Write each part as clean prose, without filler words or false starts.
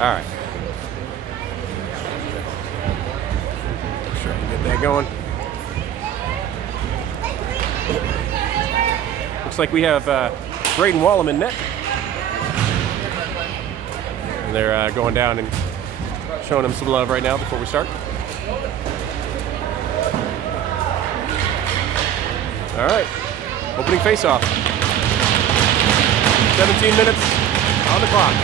All right. Sure I can get that going. Looks like we have Braden Wallem in net. And they're going down and showing him some love right now before we start. All right, opening face-off. 17 minutes on the clock.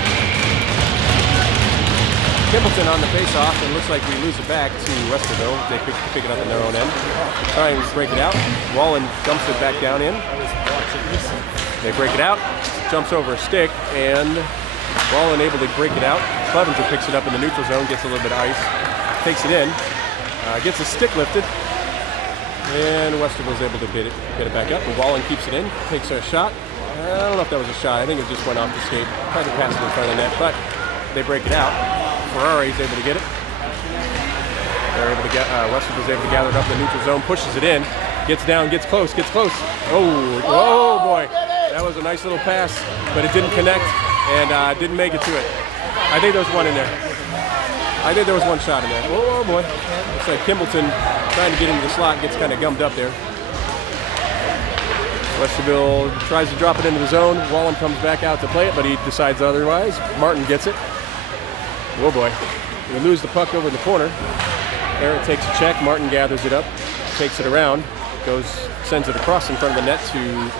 Kimbleton on the face-off, and looks like we lose it back to Westerville. They pick it up in their own end. Try and break it out. Wallen dumps it back down in. They break it out, jumps over a stick, and Wallen able to break it out. Clevenger picks it up in the neutral zone, gets a little bit of ice, takes it in, gets a stick lifted, and Westerville's able to get it back up. And Wallen keeps it in, takes a shot. I don't know if that was a shot. I think it just went off the skate. Tried to pass it in front of the net, but they break it out. Ferrari's able to get it. They're able to get Westerville's able to gather it up in the neutral zone, pushes it in, gets down, gets close. Oh boy, that was a nice little pass, but it didn't connect and didn't make it to it. I think there was one in there. I think there was one shot in there. Oh boy, looks like Kimbleton trying to get into the slot, gets kind of gummed up there. Westerville tries to drop it into the zone. Wallen comes back out to play it, but he decides otherwise. Martin gets it. Oh boy, we lose the puck over in the corner. Aaron takes a check, Martin gathers it up, takes it around, sends it across in front of the net to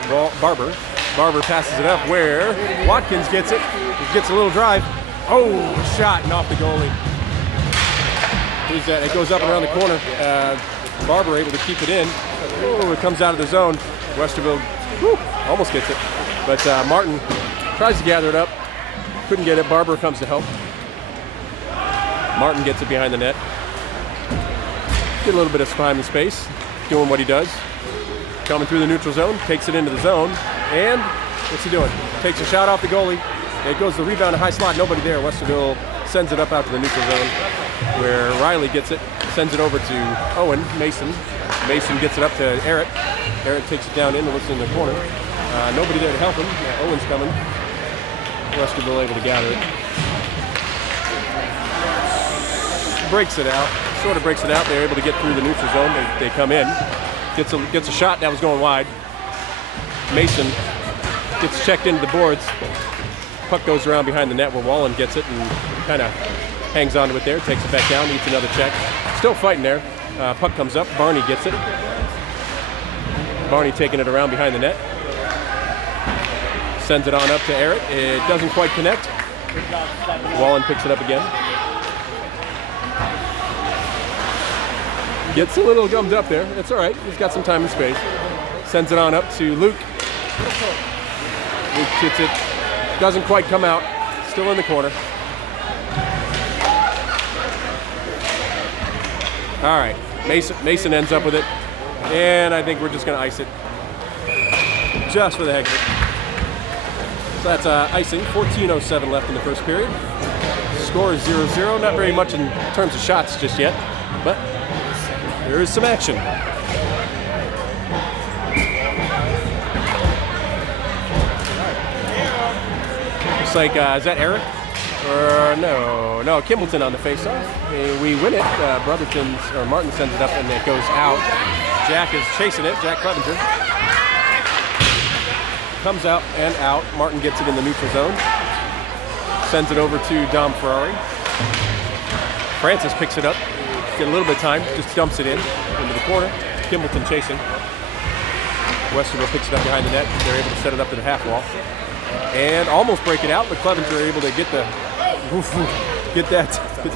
Barber. Barber passes it up where Watkins gets it. He gets a little drive. Oh, shot and off the goalie. Who's that? It goes up and around the corner. Barber able to keep it in. Oh, it comes out of the zone. Westerville almost gets it. But Martin tries to gather it up. Couldn't get it. Barber comes to help. Martin gets it behind the net. Get a little bit of time and space, doing what he does. Coming through the neutral zone, takes it into the zone, and what's he doing? Takes a shot off the goalie. It goes the rebound, a high slot, nobody there. Westerville sends it up out to the neutral zone, where Riley gets it, sends it over to Owen Mason. Mason gets it up to Eric. Eric takes it down in and looks in the corner. Nobody there to help him. Owen's coming. Westerville able to gather it. Breaks it out. Sort of breaks it out. They're able to get through the neutral zone. They come in. Gets a shot that was going wide. Mason gets checked into the boards. Puck goes around behind the net where Wallen gets it and kind of hangs onto it there. Takes it back down. Needs another check. Still fighting there. Puck comes up. Barney gets it. Barney taking it around behind the net. Sends it on up to Eric. It doesn't quite connect. Wallen picks it up again. Gets a little gummed up there. It's all right. He's got some time and space. Sends it on up to Luke. Luke gets it. Doesn't quite come out. Still in the corner. All right. Mason ends up with it. And I think we're just going to ice it. Just for the heck of it. So that's icing. 14:07 left in the first period. Score is 0-0. Not very much in terms of shots just yet. But there is some action. Looks like, is that Eric? Or no, Kimbleton on the face-off. We win it. Martin sends it up and it goes out. Jack is chasing it, Jack Clevenger. Comes out and out. Martin gets it in the neutral zone. Sends it over to Dom Ferrari. Francis picks it up. Get a little bit of time, just dumps it into the corner. Kimbleton chasing. Westerville picks it up behind the net. They're able to set it up to the half wall. And almost break it out, but Clevenger are able to get the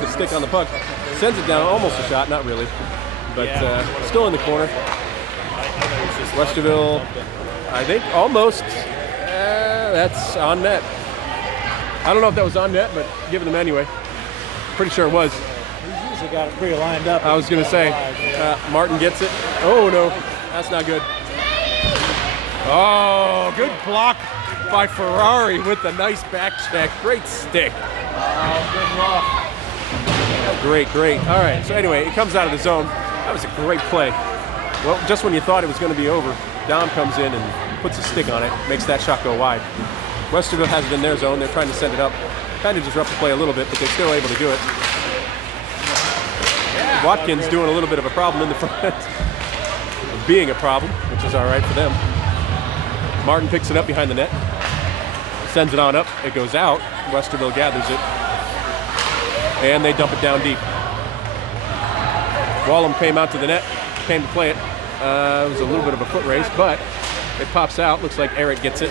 stick on the puck. Sends it down, almost a shot, not really. But still in the corner. Westerville, I think, almost. That's on net. I don't know if that was on net, but giving them anyway. Pretty sure it was. They got it pretty lined up. I was going to say, Martin gets it. Oh, no, that's not good. Oh, good block by Ferrari with a nice back check. Great stick. Oh, good luck. Great. All right, so anyway, it comes out of the zone. That was a great play. Well, just when you thought it was going to be over, Dom comes in and puts a stick on it, makes that shot go wide. Westerville has it in their zone. They're trying to send it up. kind of disrupt the play a little bit, but they're still able to do it. Watkins doing a little bit of a problem in the front. Being a problem, which is all right for them. Martin picks it up behind the net. Sends it on up. It goes out. Westerville gathers it. And they dump it down deep. Wallem came out to the net. Came to play it. It was a little bit of a foot race, but it pops out. Looks like Eric gets it.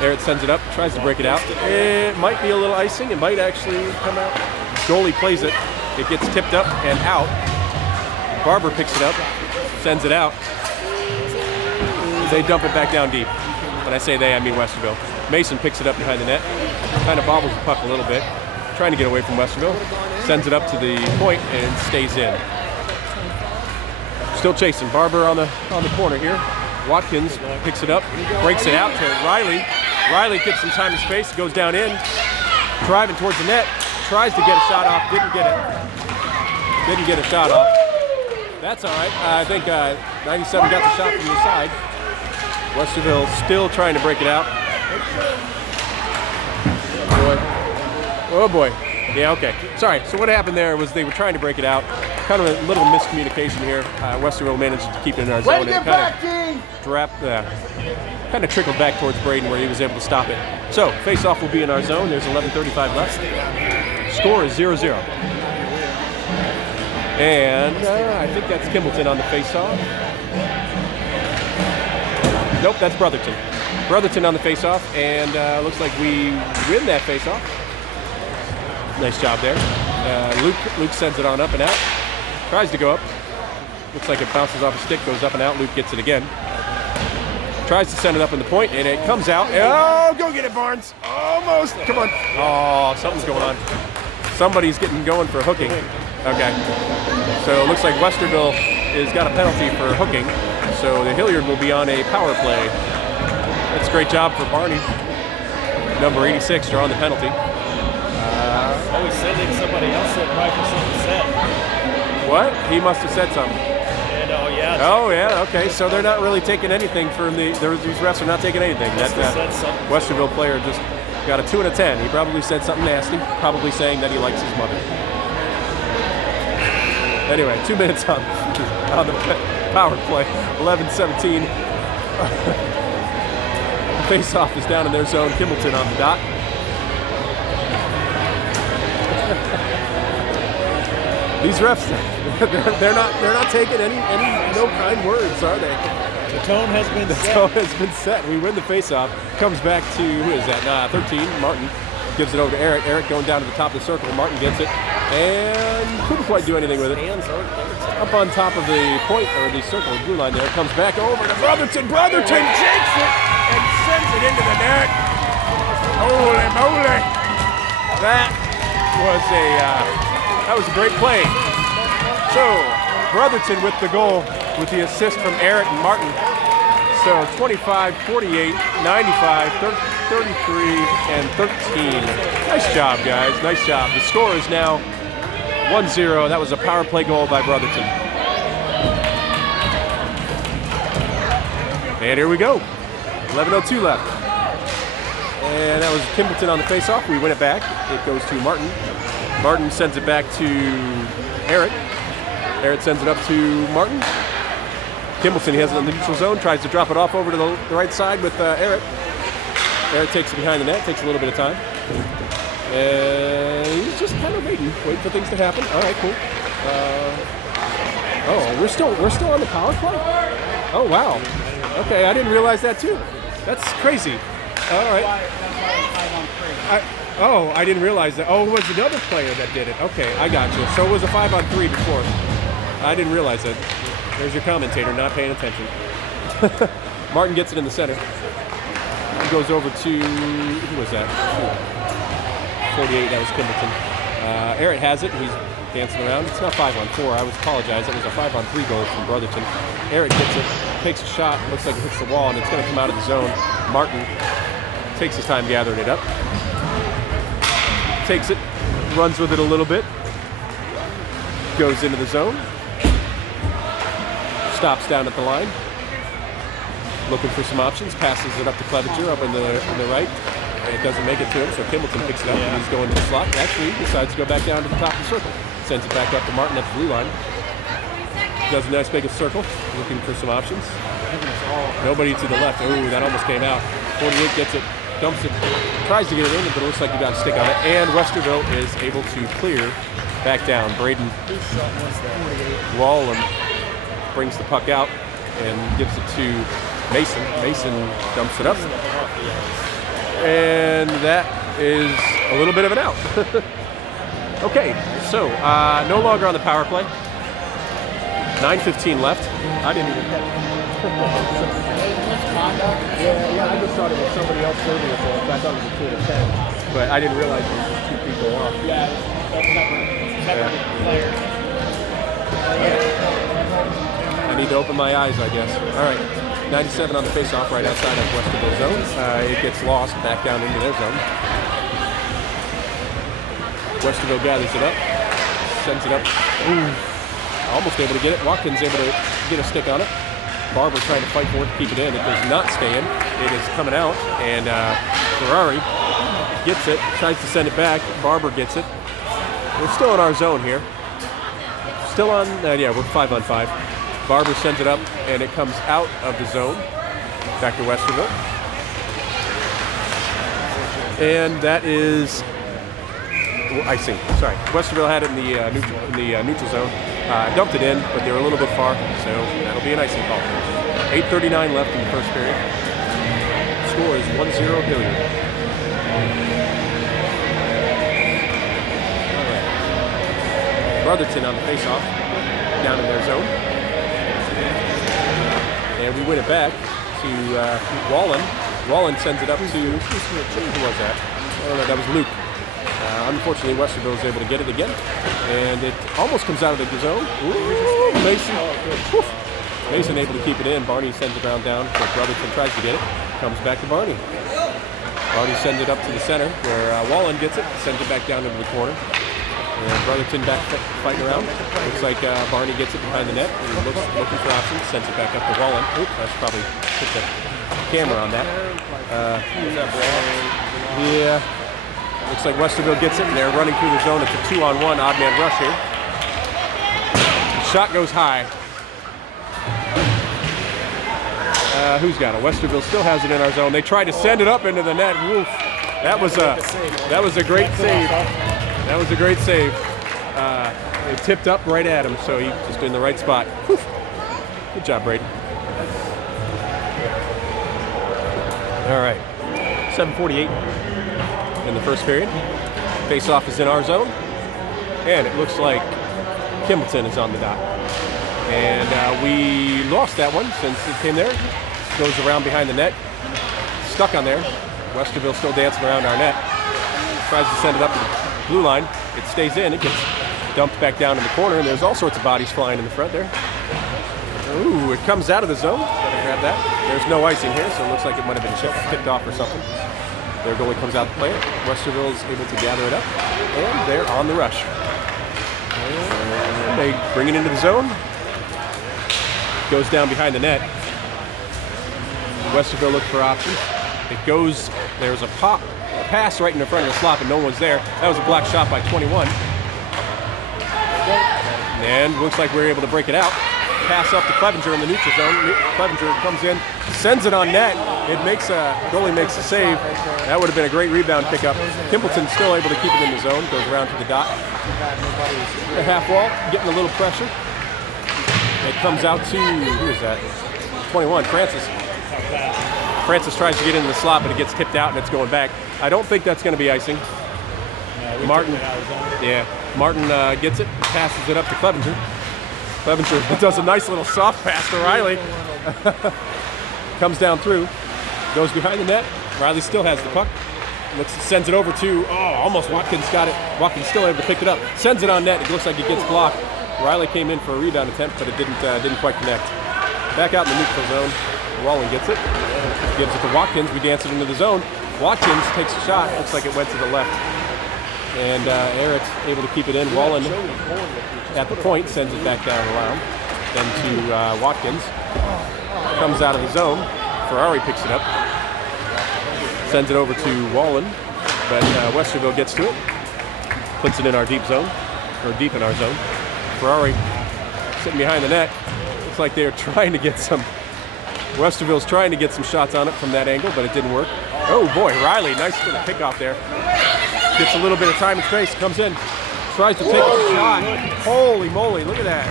Eric sends it up. Tries to break it out. It might be a little icing. It might actually come out. Goalie plays it. It gets tipped up and out. Barber picks it up. Sends it out. They dump it back down deep. When I say they, I mean Westerville. Mason picks it up behind the net. Kind of bobbles the puck a little bit. Trying to get away from Westerville. Sends it up to the point and stays in. Still chasing. Barber on the corner here. Watkins picks it up. Breaks it out to Riley. Riley gets some time and space. Goes down in. Driving towards the net. Tries to get a shot off. Didn't get it. Didn't get a shot off. That's all right. I think 97 got the shot from the side. Westerville still trying to break it out. Oh boy. Yeah, okay. Sorry. So what happened there was they were trying to break it out. Kind of a little miscommunication here. Westerville managed to keep it in our zone and kind of trickled back towards Braden where he was able to stop it. So face-off will be in our zone. There's 11:35 left. Score is 0-0. And I think that's Kimbleton on the face-off. Nope, that's Brotherton. Brotherton on the face-off, and looks like we win that face-off. Nice job there. Luke sends it on up and out. Tries to go up. Looks like it bounces off a stick, goes up and out. Luke gets it again. Tries to send it up in the point, and it comes out. Oh, go get it, Barnes. Almost. Come on. Oh, something's going on. Somebody's getting going for hooking. Okay. So it looks like Westerville has got a penalty for hooking. So the Hilliard will be on a power play. That's a great job for Barney. Number 86 drawing the penalty. Always sending somebody else that probably for something said. What? He must have said something. And, yeah. Oh, yeah, okay. So they're not really taking anything from these refs are not taking anything. That Westerville player just got a 2 and a 10. He probably said something nasty, probably saying that he likes his mother. Anyway, 2 minutes on the power play. 11-17. The face-off is down in their zone. Kimbleton on the dot. These refs, they're not taking any no kind words, are they? The tone has been set. The tone has been set. We win the face-off. Comes back to, who is that? 13, Martin. Gives it over to Eric. Eric going down to the top of the circle. Martin gets it. And couldn't quite do anything with it. Up on top of the point, or the circle, blue line there. Comes back over to Brotherton. Brotherton jakes it and sends it into the net. Holy moly. That was a great play. So, Brotherton with the goal with the assist from Eric and Martin. So, 25, 48, 95, 33, and 13. Nice job, guys. Nice job. The score is now 1-0. That was a power play goal by Brotherton. And here we go. 11:02 left. And that was Kimbleton on the face-off. We win it back. It goes to Martin. Martin sends it back to Eric. Eric sends it up to Martin. Kimbleton, he has it in the neutral zone, tries to drop it off over to the right side with Eric. Eric takes it behind the net, takes a little bit of time. And he's just kind of waiting for things to happen. All right, cool. We're still on the power play? Oh, wow. Okay, I didn't realize that too. That's crazy. All right. I didn't realize that. Oh, it was another player that did it. Okay, I got you. So it was a 5-on-3 before. I didn't realize that. There's your commentator not paying attention. Martin gets it in the center. He goes over to, who was that? 48, that was Kimbleton. Eric has it. He's dancing around. It's not 5-on-4. I apologize. It was a 5-on-3 goal from Brotherton. Eric gets it, takes a shot. Looks like it hits the wall, and it's going to come out of the zone. Martin takes his time gathering it up. Takes it, runs with it a little bit. Goes into the zone. Stops down at the line. Looking for some options. Passes it up to Clevenger up in the right. It doesn't make it to him, so Kimbleton picks it up and he's going to the slot. Actually, he decides to go back down to the top of the circle. Sends it back up to Martin at the blue line. Does a nice big circle, looking for some options. Nobody to the left. Ooh, that almost came out. 48 gets it, dumps it, tries to get it in, but it looks like he got a stick on it. And Westerville is able to clear back down. Braden Wallen brings the puck out and gives it to Mason. Mason dumps it up. And that is a little bit of an out. Okay, so no longer on the power play. 9:15 left. I didn't even catch it. Yeah, I just thought it was somebody else serving us. So I thought it was a 2 to 10. But I didn't realize it was 2 people off. Yeah, that's separate player. I need to open my eyes, I guess. All right. 97 on the face-off right outside of Westerville zone. It gets lost back down into their zone. Westerville gathers it up, sends it up. Ooh, almost able to get it. Watkins able to get a stick on it. Barber trying to fight for it to keep it in. It does not stay in. It is coming out, and Ferrari gets it, tries to send it back. Barber gets it. We're still in our zone here. Still on, yeah, we're 5-on-5. Barber sends it up, and it comes out of the zone, back to Westerville. And that is icing. Sorry, Westerville had it in the neutral zone. Dumped it in, but they were a little bit far, so that'll be an icing call. 8:39 left in the first period. Score is 1-0 Hilliard. All right. Brotherton on the face-off, down in their zone. And we win it back to Wallen. Wallen sends it up to, who was that? Oh no, that was Luke. Unfortunately, Westerville is able to get it again. And it almost comes out of the zone. Ooh, Mason. Whew. Mason able to keep it in. Barney sends it down. But Brotherton tries to get it. Comes back to Barney. Barney sends it up to the center where Wallen gets it. Sends it back down into the corner. And Brotherton back fighting around. Looks like Barney gets it behind the net. And looking for options. Sends it back up to Wallen. Oop, I should probably put the camera on that. Yeah. Looks like Westerville gets it, and they're running through the zone. It's a 2-on-1 odd man rush here. The shot goes high. Who's got it? Westerville still has it in our zone. They try to send it up into the net. Woof. That was a great save. That was a great save. It tipped up right at him, so he's just in the right spot. Woof. Good job, Braden. All right, 7:48 in the first period. Face-off is in our zone, and it looks like Kimbleton is on the dot. And we lost that one since it came there. Goes around behind the net, stuck on there. Westerville still dancing around our net. Tries to send it up to the blue line. It stays in. It gets dumped back down in the corner, and there's all sorts of bodies flying in the front there. Ooh, it comes out of the zone. Gotta grab that. There's no icing here, so it looks like it might have been tipped off or something. Their goalie comes out to play it. Westerville is able to gather it up, and they're on the rush. And they bring it into the zone. Goes down behind the net. Westerville look for options. It goes, there's a pass right in the front of the slot, and no one's there. That was a block shot by 21. And looks like we're able to break it out. Pass up to Clevenger in the neutral zone. Clevenger comes in, sends it on net. Goalie makes a save. That would have been a great rebound pickup. Kimbleton's still able to keep it in the zone. Goes around to the dot. The half wall, getting a little pressure. It comes out to, who is that? 21, Francis. Francis tries to get into the slot, but it gets tipped out and it's going back. I don't think that's going to be icing. Martin gets it, passes it up to Clevenger. Clevenger does a nice little soft pass to Riley. Comes down through, goes behind the net. Riley still has the puck. Sends it over to, almost Watkins got it. Watkins still able to pick it up. Sends it on net. It looks like it gets blocked. Riley came in for a rebound attempt, but it didn't quite connect. Back out in the neutral zone. Wallen gets it. Gives it to Watkins. We dance it into the zone. Watkins takes a shot. Looks like it went to the left. And Eric's able to keep it in. Wallen at the point sends it back down around. Then to Watkins. Comes out of the zone. Ferrari picks it up. Sends it over to Wallen, but Westerville gets to it. Puts it in our deep zone, or deep in our zone. Ferrari sitting behind the net. Looks like they're trying to get some, Westerville's trying to get some shots on it from that angle, but it didn't work. Oh boy, Riley, nice little pickoff there. Gets a little bit of time and space, comes in, tries to take a shot. Holy moly, look at that.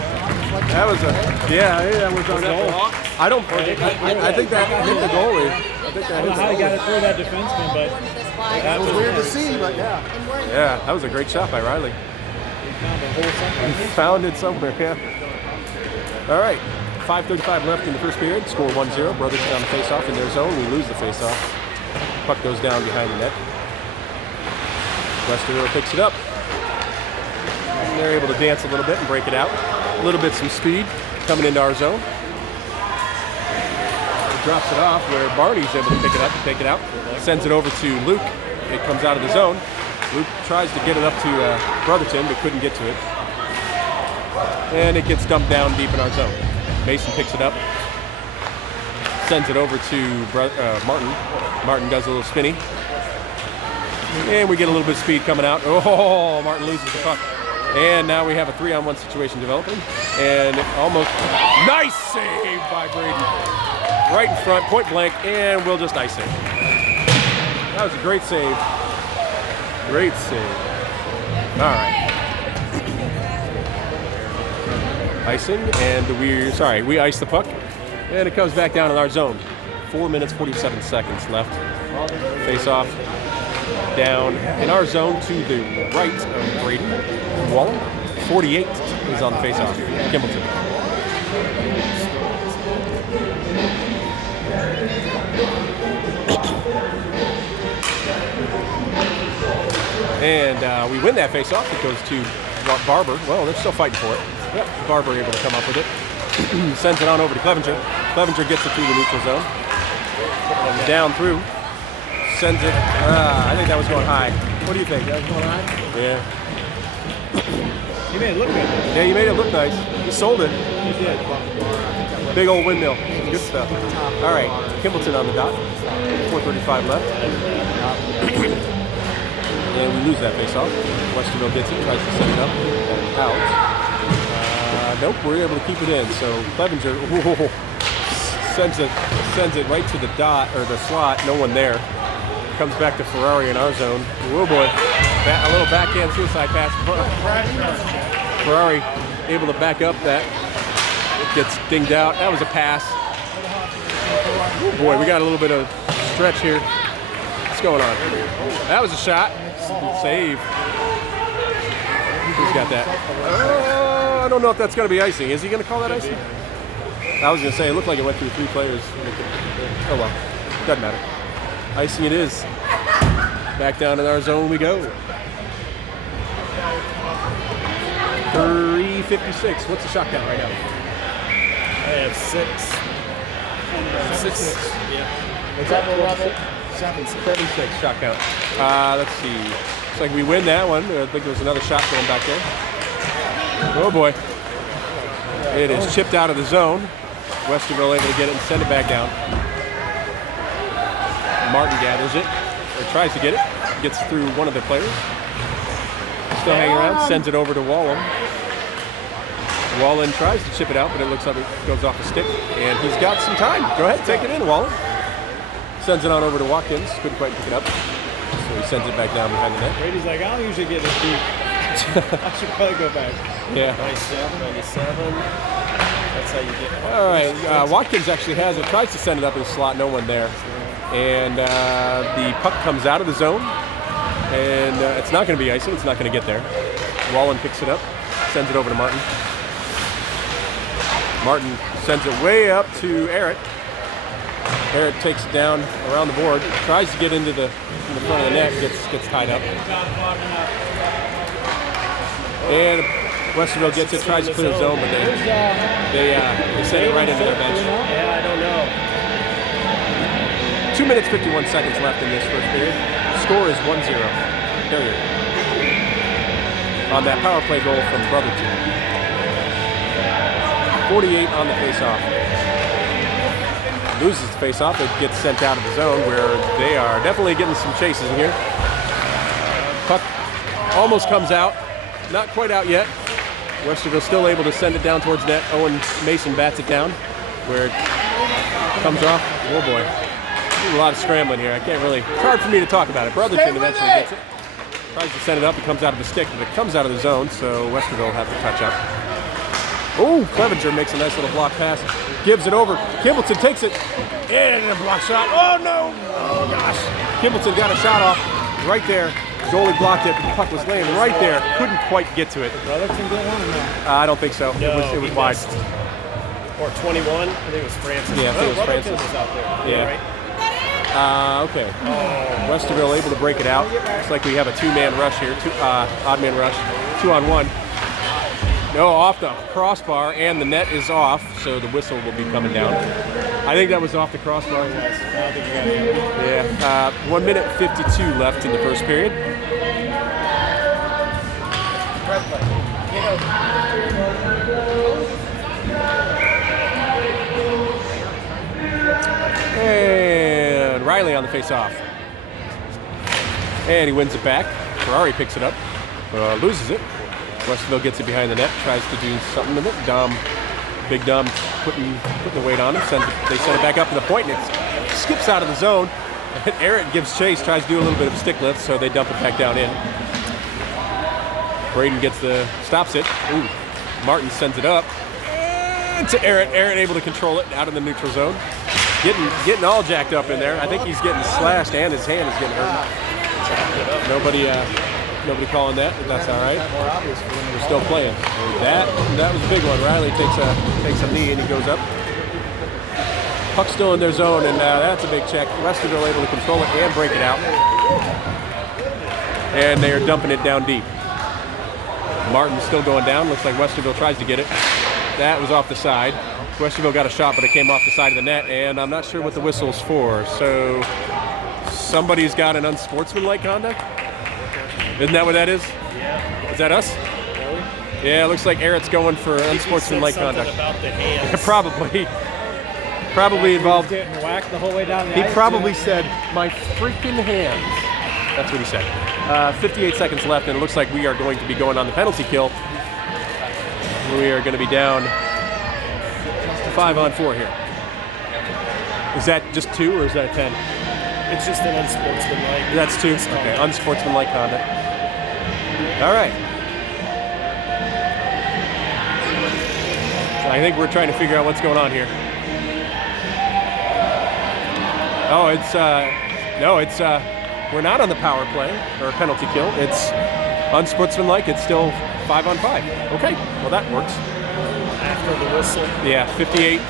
That was a, that was on goal. I think that hit the goalie. I think that hit the goalie. I don't know how he got it through that defenseman, but That was weird to see, but yeah. Yeah, that was a great shot by Riley. He found it somewhere, yeah. All right, 5:35 left in the first period. Score 1-0. Brotherton on the face-off in their zone. We lose the face-off. Puck goes down behind the net. Westerville picks it up. And they're able to dance a little bit and break it out. A little bit some speed coming into our zone. He drops it off where Barney's able to pick it up and take it out. Sends it over to Luke. It comes out of the zone. Luke tries to get it up to Brotherton, but couldn't get to it. And it gets dumped down deep in our zone. Mason picks it up. Sends it over to Martin. Martin does a little spinny. And we get a little bit of speed coming out. Oh, Martin loses the puck. And now we have a 3-on-1 situation developing. And almost, nice save by Braden. Right in front, point blank, and we'll just ice it. That was a great save. Great save. All right. Icing, and we ice the puck. And it comes back down in our zone. 4 minutes, 47 seconds left. Face off. Down in our zone to the right of Braden. Wallen, 48 is on the face-off. Kimbleton. And we win that face-off. It goes to Barber. Well, they're still fighting for it. Yep, Barber able to come up with it. Sends it on over to Clevenger. Clevenger gets it through the neutral zone. Down through. Sends it. I think that was going high. What do you think? That was going high? Yeah. he made it look good. Yeah, you made it look nice. You sold it. He did. Big old windmill. Good stuff. All right, Kimbleton on the dot. 4:35 left. And we lose that face-off. Westerville gets it, tries to set it up. Out. Nope, we're able to keep it in. So Clevenger sends it right to the dot, or the slot. No one there. Comes back to Ferrari in our zone. Oh boy, a little backhand suicide pass. Ferrari able to back up that. It gets dinged out. That was a pass. Oh boy, we got a little bit of stretch here. What's going on? That was a shot. Save. Who's got that? I don't know if that's going to be icing. Is he going to call that icing? I was going to say, it looked like it went through 3 players. Oh well, doesn't matter. Icing it is. Back down in our zone we go. 3:56. What's the shot count right now? I have 6. 6. Yeah. What's that? 76 shot count. Let's see. Looks like we win that one. I think there was another shot going back there. Oh boy. It is chipped out of the zone. Westerville able to get it and send it back down. Martin gathers it, or tries to get it. Gets through one of the players. Still hanging around. Sends it over to Wallen. Wallen tries to chip it out, but it looks like it goes off the stick. And he's got some time. Go ahead, take it in, Wallen. Sends it on over to Watkins. Couldn't quite pick it up. So he sends it back down behind the net. Brady's like, I don't usually get this deep. I should probably go back. Yeah. 97. That's how you get it. All right. Watkins actually has it. Tries to send it up in the slot. No one there. And the puck comes out of the zone. And it's not going to be icing. It's not going to get there. Wallen picks it up. Sends it over to Martin. Martin sends it way up to Eric. Eric takes it down around the board. Tries to get into the front of the net. Gets tied up. And Westerville gets it, tries to clear the zone, but they send it right into their bench. Yeah, I don't know. 2 minutes, 51 seconds left in this first period. Score is 1-0. Period. On that power play goal from Brotherton. 48 on the face-off. loses the face-off. It gets sent out of the zone where they are definitely getting some chases in here. Puck almost comes out. Not quite out yet. Westerville still able to send it down towards net. Owen Mason bats it down where it comes off. Oh boy. There's a lot of scrambling here. I can't really, it's hard for me to talk about it. Brotherton eventually gets it. Tries to send it up. It comes out of the stick, but it comes out of the zone, so Westerville will have to touch up. Oh, Clevenger makes a nice little block pass. Gives it over. Kimbleton takes it. And a block shot. Oh no! Oh gosh. Kimbleton got a shot off right there. Goalie blocked it, but the puck was laying right there. Couldn't quite get to it. Brotherton get one or no? I don't think so. No, it was wide. missed. Or 21. I think it was Francis. Yeah, I think it was Brotherton Francis. was out there. Yeah. Right? Okay. Westerville able to break it out. Looks like we have a two-man rush here, odd man rush, 2-on-1. No, off the crossbar, and the net is off, so the whistle will be coming down. I think that was off the crossbar. Yeah. 1 minute 52 left in the first period. And Riley on the face-off. And he wins it back. Ferrari picks it up, loses it. Westerville gets it behind the net, tries to do something with it. Big Dom putting the weight on it. They send it back up to the point, and it skips out of the zone. And Eric gives chase, tries to do a little bit of a stick lift, so they dump it back down in. Braden stops it. Ooh, Martin sends it up. And to Eric. Eric able to control it out in the neutral zone. Getting all jacked up in there. I think he's getting slashed and his hand is getting hurt. Nobody calling that, but that's all right. We're still playing. That was a big one. Riley takes a knee and he goes up. Puck's still in their zone, and that's a big check. Westerville able to control it and break it out. And they are dumping it down deep. Martin's still going down. Looks like Westerville tries to get it. That was off the side. Westerville got a shot, but it came off the side of the net, and I'm not sure what the whistle's for. So somebody's got an unsportsmanlike conduct? Isn't that what that is? Yeah. Is that us? Really? Yeah, it looks like Eric's going for unsportsmanlike conduct. About the hands. Probably involved. Getting whacked the whole way down the He ice. probably said, "My freaking hands." That's what he said. 58 seconds left, and it looks like we are going to be going on the penalty kill. We are going to be down 5-on-4 here. Is that just 2 or is that 10? It's just an unsportsmanlike. That's 2. Okay, unsportsmanlike conduct. All right. So I think we're trying to figure out what's going on here. Oh, we're not on the power play or penalty kill. It's unsportsmanlike. It's still 5-on-5. Okay, well that works. After the whistle. Yeah, 58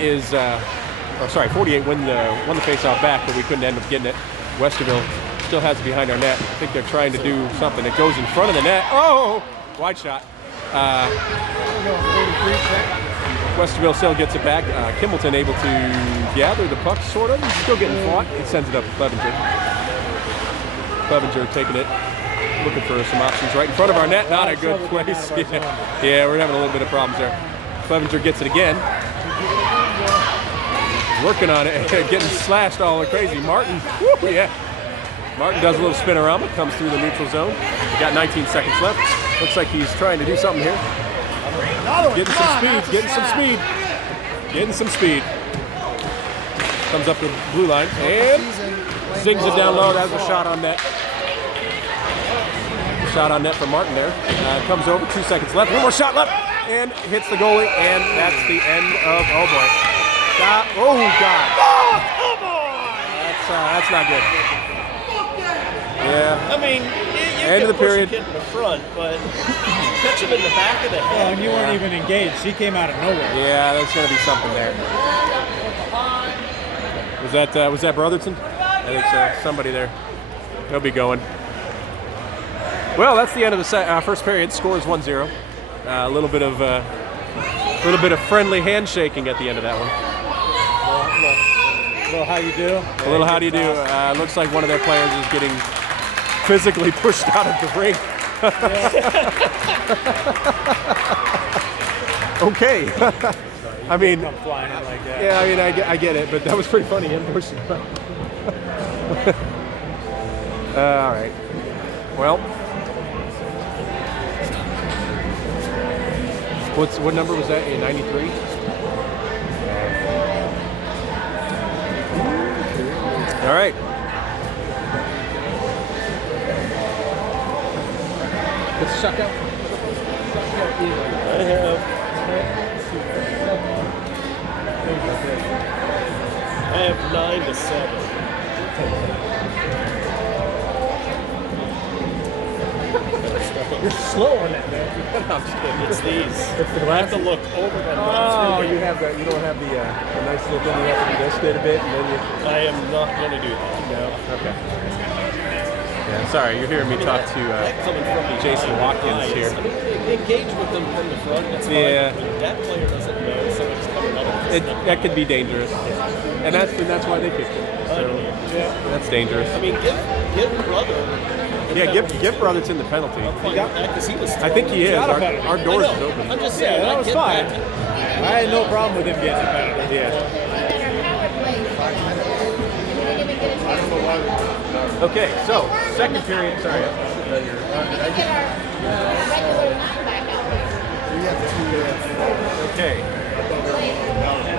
is, 48 won the face-off back, but we couldn't end up getting it. Westerville still has it behind our net. I think they're trying to do something. It goes in front of the net. Oh, wide shot. Westerville still gets it back. Kimbleton able to gather the puck, sort of. He's still getting fought. He sends it up to Clevenger. Clevenger taking it, looking for some options right in front of our net. Not a good place. Yeah, we're having a little bit of problems there. Clevenger gets it again. Working on it, getting slashed all crazy. Martin, whoo, yeah. Martin does a little spinorama, comes through the neutral zone. We got 19 seconds left. Looks like he's trying to do something here. Getting some speed. Comes up to the blue line and zings it down low. That was a shot on net. Shot on net for Martin there. Comes over, 2 seconds left. One more shot left and hits the goalie, and that's the end of, oh boy. Oh God. Oh, come on! That's not good. Yeah. I mean, End of the period. Kid in the front, but catch him in the back of the Oh, head. and you weren't even engaged. She came out of nowhere. Yeah, there's going to be something there. Was that Brotherton? I think so. Somebody there. He'll be going. Well, that's the end of the first period. Score is 1-0. A little bit of friendly handshaking at the end of that one. Well, how you do? A little how do you do? Looks like one of their players is getting physically pushed out of the rink. Okay. I mean, come flying in like that. yeah, I mean, I get it, but that was pretty funny in person. All right. Well, what number was that? 93? All right. Let's suck out. I have 9 to 7. You're slow on that, man. I'm just kidding. It's these. It's the I have to look over them. Oh, you have that. You don't have the nice little thing. You have to do this bit a bit, and then you. I am not going to do that. No. Okay. Yeah. Sorry, you're hearing me talk to Coming from the Jason Watkins here. I mean, they engage with them from the front. That's fine. Yeah. But that player doesn't know, so it's coming out of the That could be dangerous, and that's why they kicked it. So that's dangerous. I mean, give brother. Yeah, give Brotherton the penalty. I think he is. got a Our penalty. doors is open. I'm just saying, that was I get fine. that. I had no problem with him getting a penalty. Yeah. Okay, so second period. Sorry. Okay.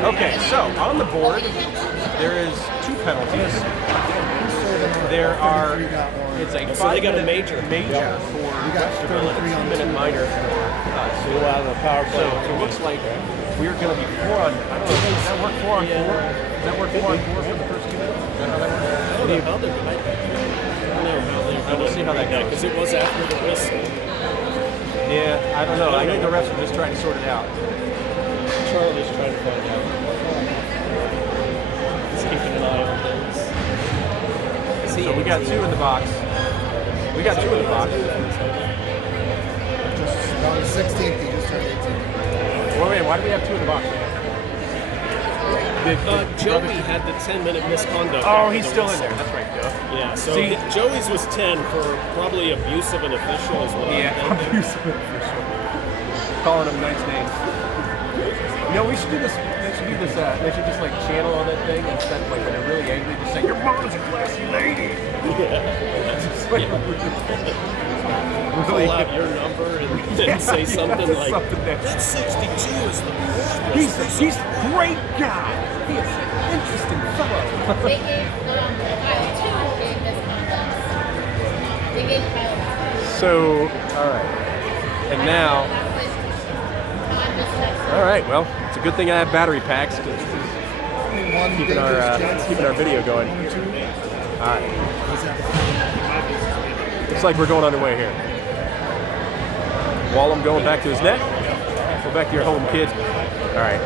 Okay, so on the board there is 2 penalties. There are. It's a So they got a major for Westerville and a 2-minute minor for us. So we'll have a power So play. it looks like we're going to be 4 on. I don't know. Does that work 4 on 4? Does that work 4 on 4 for the first 2 minutes? Is that how that works? I don't know how they're going to. We'll see how that goes. Because it was after the whistle. Yeah, I don't know. I think the refs are just trying to sort it out. Charlie's trying to find out. He's keeping an eye on things. So we got 2 in the box. We got 2 in the box. Just on the 16th, he just turned 18. Wait, why do we have 2 in the box? Joey had the 10-minute misconduct. Oh, after he's the still in whistle. there. That's right, duh. Yeah, so See- Joey's was 10 for probably abuse of an official as well. Calling him nice names. You know, we should do this. They should do this. They should just like channel on that thing instead of like when they're really angry, just say your mom's a classy lady. Really, Pull out your number and then say something like, something that- that 62 is the worst. he's a great guy. He is an interesting fellow. They gave Kyle 2 gave misconduct. They gave Kyle 2. So, all right, and now, all right. Well, it's a good thing I have battery packs because this is keeping our video going. All right. Looks like we're going underway here. Wallem going back to his net. Go back to your home, kid. All right.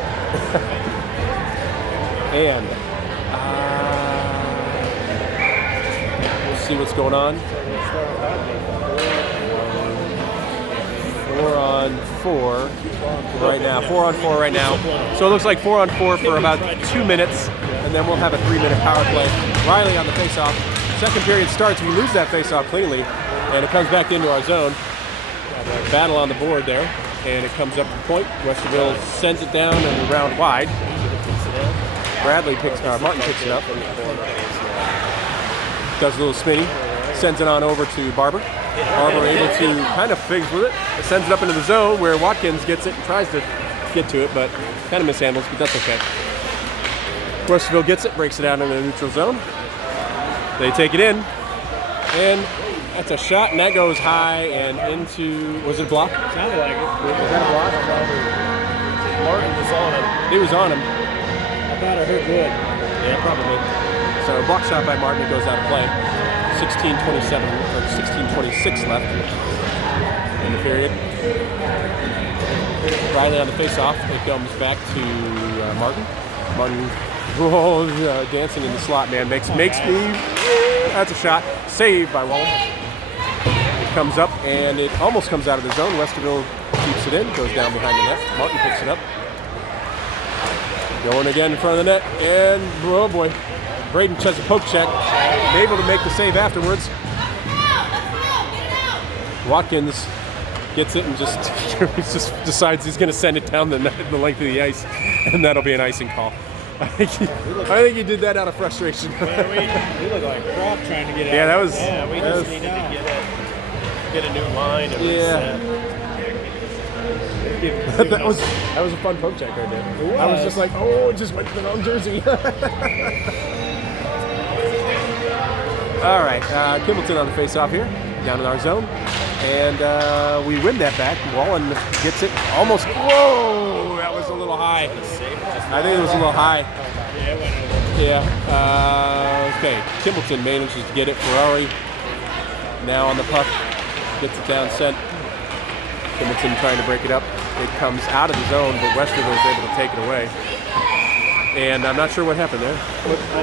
And we'll see what's going on. 4 on 4 right now. 4 on 4 right now. So it looks like 4 on 4 for about 2 minutes, and then we'll have a 3-minute power play. Riley on the faceoff. Second period starts. We lose that faceoff cleanly, and it comes back into our zone. Battle on the board there, and it comes up to point. Westerville sends it down and around wide. Martin picks it up. Does a little spinny. Sends it on over to Barber. Barber able to kind of figs with it. Sends it up into the zone where Watkins gets it and tries to get to it, but kind of mishandles, but that's okay. Westerville gets it, breaks it out into the neutral zone. They take it in, and that's a shot, and that goes high and into, was it a block? Sounded like it. Was that a block? Martin was on him. He was on him. I thought I heard good. Yeah, probably. So block shot by Martin, it goes out of play. 16:27 or 16:26 left in the period. Riley on the face-off. It comes back to Martin. Martin dancing in the slot, man. Makes me. That's a shot. Saved by Wallem. It comes up and it almost comes out of the zone. Westerville keeps it in. Goes down behind the net. Martin picks it up. Going again in front of the net. And, oh boy. Braden does a poke check. Able to make the save afterwards. Watkins gets it and just decides he's going to send it down the length of the ice, and that'll be an icing call. I think he did that out of frustration. Man, we look like crap trying to get out. Yeah, that was. Yeah, we that just was, needed to get a new line. And Yeah. reset. that was a fun poke check right there. I was just like, oh, it just went to the wrong jersey. All right, Kimballton on the face-off here, down in our zone, and we win that back. Wallen gets it almost. Whoa, that was a little high. I think it was a little high. Yeah, it went over. Yeah. Okay. Kimballton manages to get it. Ferrari now on the puck. Gets it down sent. Kimballton trying to break it up. It comes out of the zone, but Westerville is able to take it away. And I'm not sure what happened there.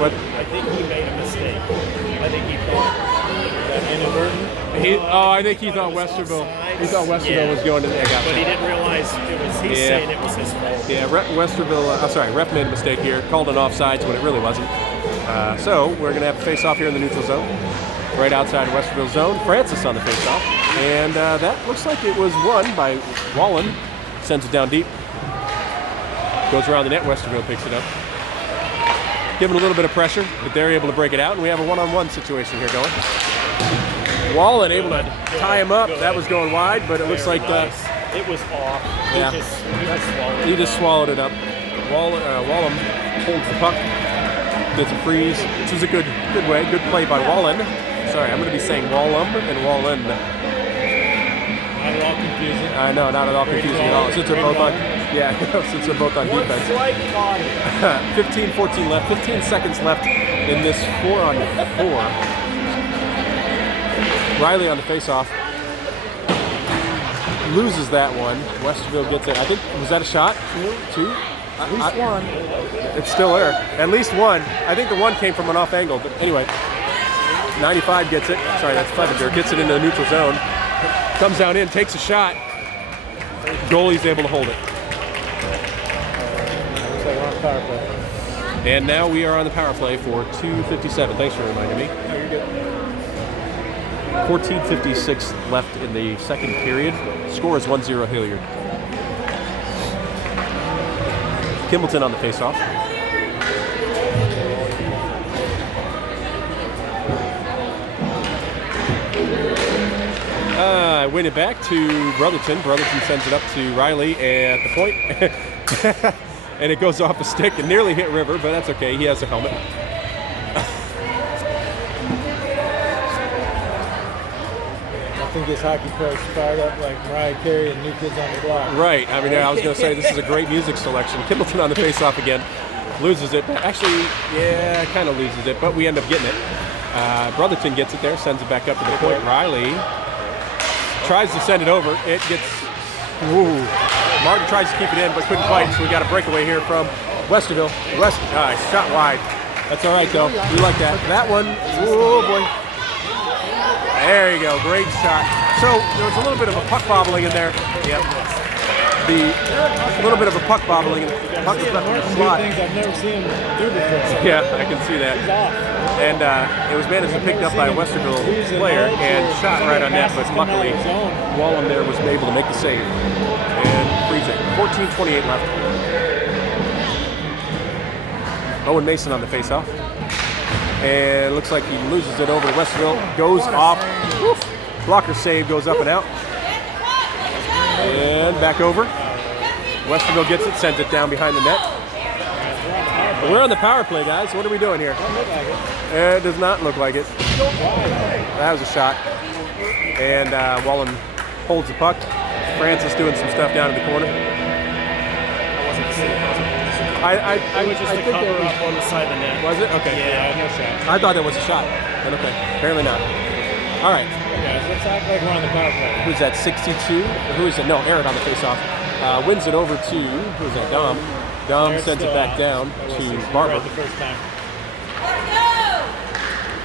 What? I think he made a mistake. I think he thought Inadvertent. I think he thought Westerville. He thought Westerville was going to the egg out. But he didn't realize it was. He's Yeah. saying it was his fault. Yeah, ref made a mistake here. Called an offsides when it really wasn't. So we're going to have a face-off here in the neutral zone, right outside Westerville zone. Francis on the face-off, and that looks like it was won by Wallen. Sends it down deep. Goes around the net. Westerville picks it up. Given a little bit of pressure, but they're able to break it out, and we have a one-on-one situation here going. Wallen able to tie him up. That was going wide, but it looks like It was off. Yeah. He just swallowed it. he just swallowed it up. Wallem holds the puck, gets a freeze, which is a good play by Wallen. Sorry, I'm going to be saying Wallum and Wallen. Not at all confusing. I know, not at all confusing at all. Since they're both on, since they're both on defense. 15-14 left. 15 seconds left in this 4-on-4. Riley on the face-off. Loses that one. Westerville gets it. I think, was that a shot? Two? At least one. It's still there. At least one. I think the one came from an off angle. But anyway, 95 gets it. Sorry, that's Clevenger. Gets it into the neutral zone. Comes down in, takes a shot. Goalie's able to hold it. Looks like we're on power play. And now we are on the power play for 2:57. Thanks for reminding me. 14:56 left in the second period. Score is 1-0 Hilliard. Kimballton on the faceoff. Win it back to Brotherton. Brotherton sends it up to Riley at the point. And it goes off the stick and nearly hit River, but that's okay. He has a helmet. I think this hockey coach fired up like Mariah Carey and New Kids on the Block. Right. I mean, I was going to say this is a great music selection. Kimballton on the faceoff again. Loses it. Actually, yeah, kind of loses it, but we end up getting it. Brotherton gets it there, sends it back up to the point. Riley tries to send it over. It gets... Ooh. Martin tries to keep it in, but couldn't quite, so we got a breakaway here from Westerville. Shot wide. That's all right, though. We like that. That one, oh, boy. There you go. Great shot. So there was a little bit of a puck bobbling in there. Yep. A little bit of a puck bobbling. And the puck was left in the Do slot. things I've never seen him do before. Yeah, I can see that. He's off. And it was managed to pick up by a Westerville player and shot right on net, but luckily Wallen there was able to make the save and freeze it. 14:28 left. Owen Mason on the faceoff. And looks like he loses it over to Westerville. Goes off. Woof. Blocker save, goes up and out. And back over. Westerville gets it, sends it down behind the net. We're on the power play, guys. What are we doing here? It does not look like it. That was a shot. And Wallen holds the puck. Francis doing some stuff down in the corner. I was just a cover up on the side of the net. Was it? Okay. Yeah, no shot. I thought that was a shot. But okay. Apparently not. All right. Guys, let's act like we're on the power play. Who's that? 62? Who is it? No, Aaron on the faceoff. Wins it over to, who's that? Dom. Dom sends it back down to Barber. The first time.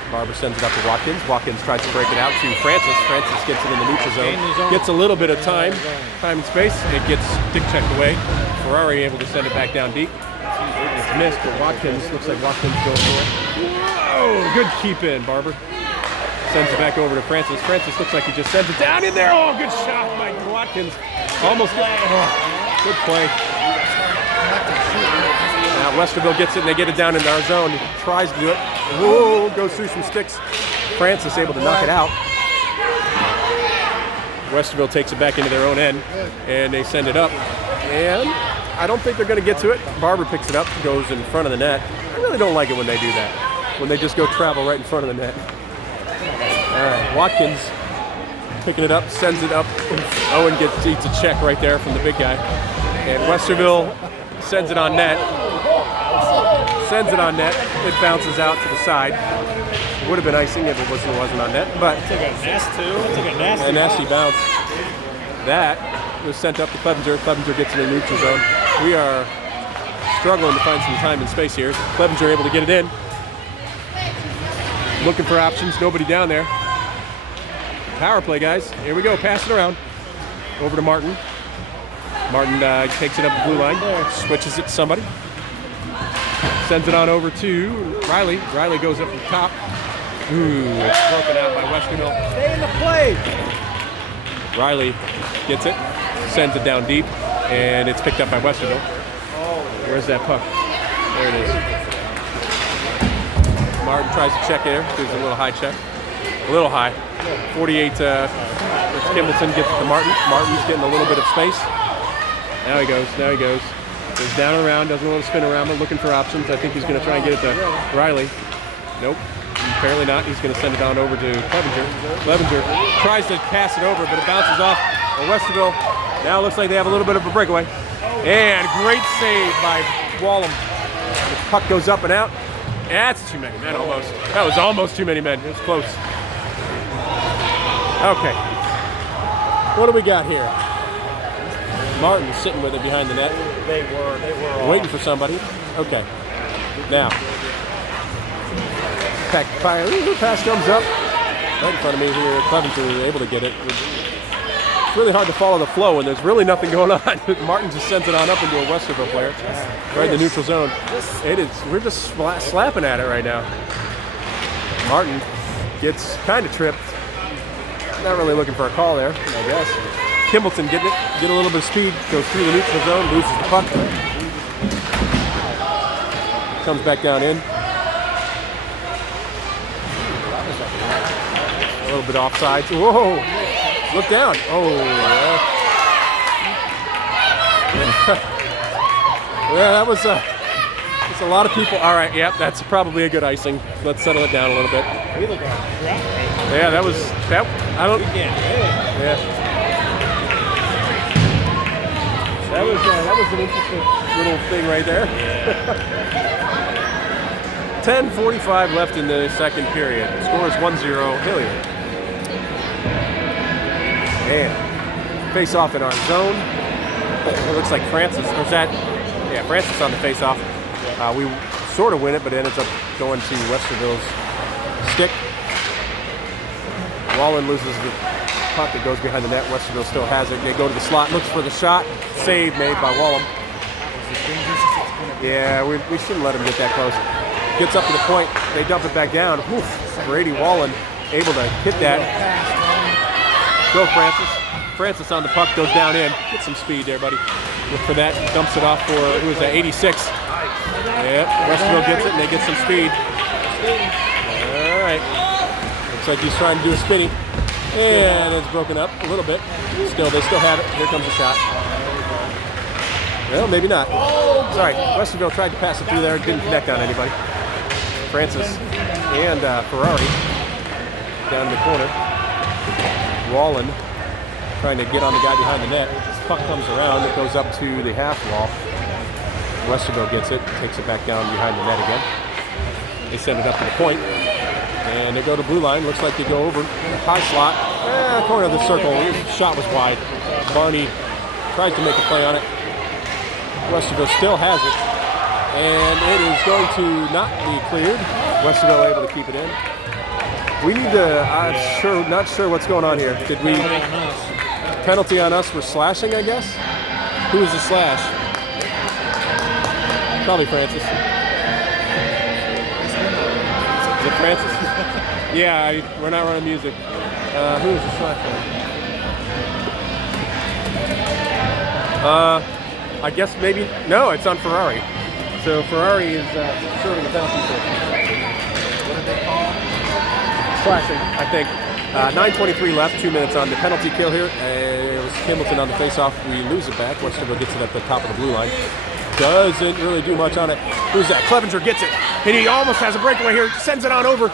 Barber sends it up to Watkins. Watkins tries to break it out to Francis. Francis gets it in the neutral zone. Gets a little bit of time and space. It gets dick checked away. Ferrari able to send it back down deep. It's missed, but Watkins, looks like Watkins goes for it. Whoa, good keep in, Barber. Sends it back over to Francis. Francis looks like he just sends it down in there. Oh, good shot by Watkins. Almost good. Oh, good play. Now Westerville gets it and they get it down into our zone. He tries to do it. Whoa, goes through some sticks. Francis able to knock it out. Westerville takes it back into their own end and they send it up. And I don't think they're going to get to it. Barber picks it up, goes in front of the net. I really don't like it when they do that. When they just go travel right in front of the net. All right, Watkins picking it up, sends it up. Owen eats a check right there from the big guy. And Westerville sends it on net. Sends it on net. It bounces out to the side. Would have been icing if it wasn't on net, but It took a nasty a nasty bounce. That was sent up to Clevenger. Clevenger gets in the neutral zone. We are struggling to find some time and space here. Clevenger able to get it in. Looking for options. Nobody down there. Power play, guys. Here we go. Pass it around. Over to Martin. Martin takes it up the blue line. Switches it to somebody. Sends it on over to Riley. Riley goes up the top. Ooh, it's broken out by Westerville. Stay in the play. Riley gets it, sends it down deep, and it's picked up by Westerville. Where's that puck? There it is. Martin tries to check there. Gives a little high check. A little high. 48 Kimbleton gets it to Martin. Martin's getting a little bit of space. Now he goes. Goes down and around, does a little spin around, but looking for options. I think he's going to try and get it to Riley. Nope. Apparently not. He's going to send it on over to Clevenger. Clevenger tries to pass it over, but it bounces off. And Westerville now looks like they have a little bit of a breakaway. And great save by Wallem. The puck goes up and out. That's too many men almost. That was almost too many men. It was close. Okay. What do we got here? Martin sitting with it behind the net. They were Waiting for somebody. Okay. Now. Pass comes up. Right in front of me here. Clevenger able to get it. It's really hard to follow the flow when there's really nothing going on. Martin just sends it on up into a Westerville player. Right in the neutral zone. It is. We're just slapping at it right now. Martin gets kind of tripped. Not really looking for a call there, I guess. Kimbleton getting it. Get a little bit of speed. Goes through the neutral zone. Loses the puck. Comes back down in. A little bit offside. Whoa! Look down. Oh, yeah, that was that's a lot of people. All right, yep, that's probably a good icing. Let's settle it down a little bit. Yeah, that was that. I don't. Yeah. That was an interesting little thing right there. 10:45 left in the second period. The score is 1-0 Hilliard. And face off in our zone. It looks like Francis, or is that? Yeah, Francis on the face off. We sort of win it, but it ends up going to Westerville's stick. Wallen loses the puck that goes behind the net. Westerville still has it. They go to the slot, looks for the shot. Save made by Wallem. Yeah, we shouldn't let him get that close. Gets up to the point. They dump it back down. Whew, Brady Wallen able to hit that. Go Francis. Francis on the puck, goes down in. Get some speed there, buddy. Look for that. Dumps it off for, who was that, 86. Yeah, Westerville gets it and they get some speed. All right. Looks like he's trying to do a spinny. And it's broken up a little bit. Still, they still have it. Here comes the shot. Well, maybe not. Sorry, Westerville tried to pass it through there. Didn't connect on anybody. Francis and Ferrari down in the corner. Wallen trying to get on the guy behind the net. Puck comes around. It goes up to the half wall. Westerville gets it. Takes it back down behind the net again. They send it up to the point. And they go to blue line. Looks like they go over. High slot. Corner of the circle. His shot was wide. Barney tries to make a play on it. Westerville still has it. And it is going to not be cleared. Westerville able to keep it in. We need to, I'm not sure what's going on here. Did we, penalty on us for slashing, I guess? Who was the slash? Probably Francis. Is it Francis? Yeah, we're not running music. Who is the slash on? I guess maybe, no, it's on Ferrari. So Ferrari is serving a penalty kill. What did they call? Slashing, I think. 9:23 left, 2 minutes on the penalty kill here. It was Hamilton on the face-off. We lose it back. Westerville gets it at the top of the blue line. Doesn't really do much on it. Who's that? Clevenger gets it. And he almost has a breakaway here. Sends it on over.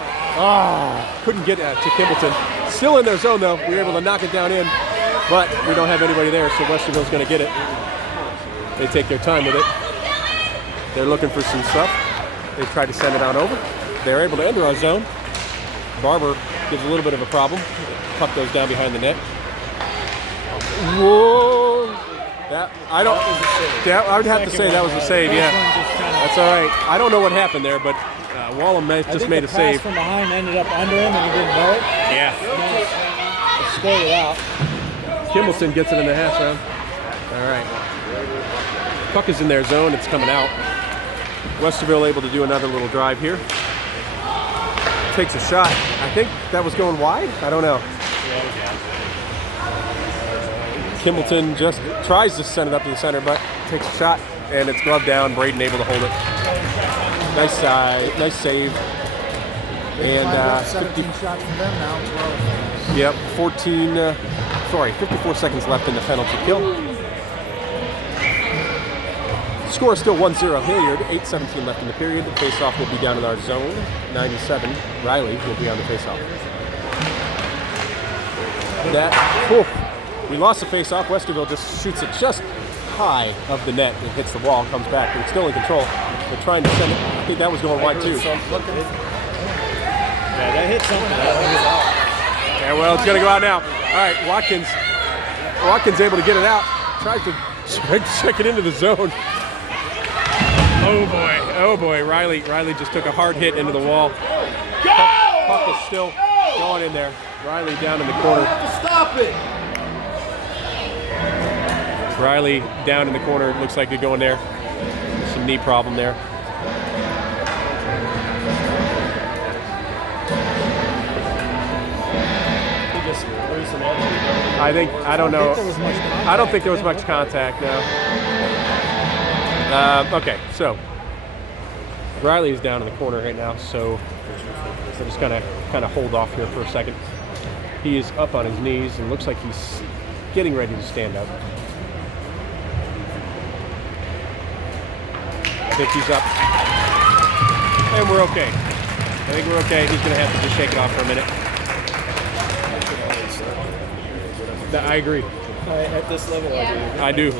Couldn't get to Kimbleton. Still in their zone, though. We were able to knock it down in. But we don't have anybody there, so Westerville's going to get it. They take their time with it. They're looking for some stuff. They tried to send it on over. They're able to enter our zone. Barber gives a little bit of a problem. Puck goes down behind the net. Whoa! That I don't. That, I would have to say that was a save. Yeah, that's all right. I don't know what happened there, but Wallem just made a save. From behind ended up under him, and he didn't know it. Yeah. He scored it out. Kimbleton gets it in the half round. All right. Puck is in their zone. It's coming out. Westerville able to do another little drive here. Takes a shot. I think that was going wide. I don't know. Kimbleton just tries to send it up to the center, but takes a shot, and it's gloved down. Braden able to hold it. Nice save. And 17 shots from them now. 12. Yep, 54 seconds left in the penalty kill. Score is still 1-0 Hilliard, 8:17 left in the period. The face-off will be down in our zone. 97, Riley will be on the face-off. We lost the face-off. Westerville just shoots it just high of the net. It hits the wall, comes back, but it's still in control. They're trying to send it. I think that was going wide too. Yeah, that hit something. Yeah, well, it's going to go out now. All right, Watkins able to get it out. Tries to check it into the zone. Oh boy, Riley just took a hard hit into the wall. Puck is still going in there. Riley down in the corner. Stop it! Riley down in the corner. Looks like they're going there. Some knee problem there. I don't know. I don't think there was much contact, no. Okay, so Riley's down in the corner right now, so we're just gonna kind of hold off here for a second. He is up on his knees and looks like he's getting ready to stand up. I think he's up, and we're okay. I think we're okay. He's gonna have to just shake it off for a minute. I agree. At this level, I do.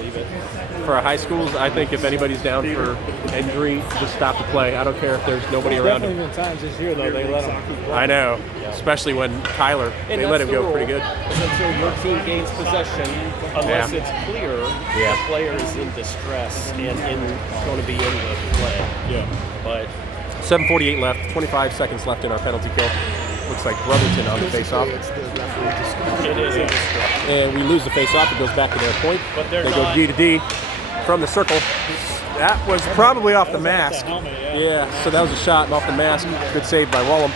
For high schools, I think if anybody's down for injury, just stop the play. I don't care if there's nobody around him. Definitely been times this year, though, they let him keep playing. I know, especially when Tyler, they let him go pretty good. Until your team gains possession, unless it's clear the player is in distress and going to be in the play. Yeah. But 7:48 left, 25 seconds left in our penalty kill. Looks like Brotherton on the face-off. It's the referee discretion. it is in distress. And we lose the face-off. It goes back to their point. But they're they go not. D to D from the circle. That was probably off the mask. helmet, Yeah, so that was a shot off the mask. Good save by Wallem.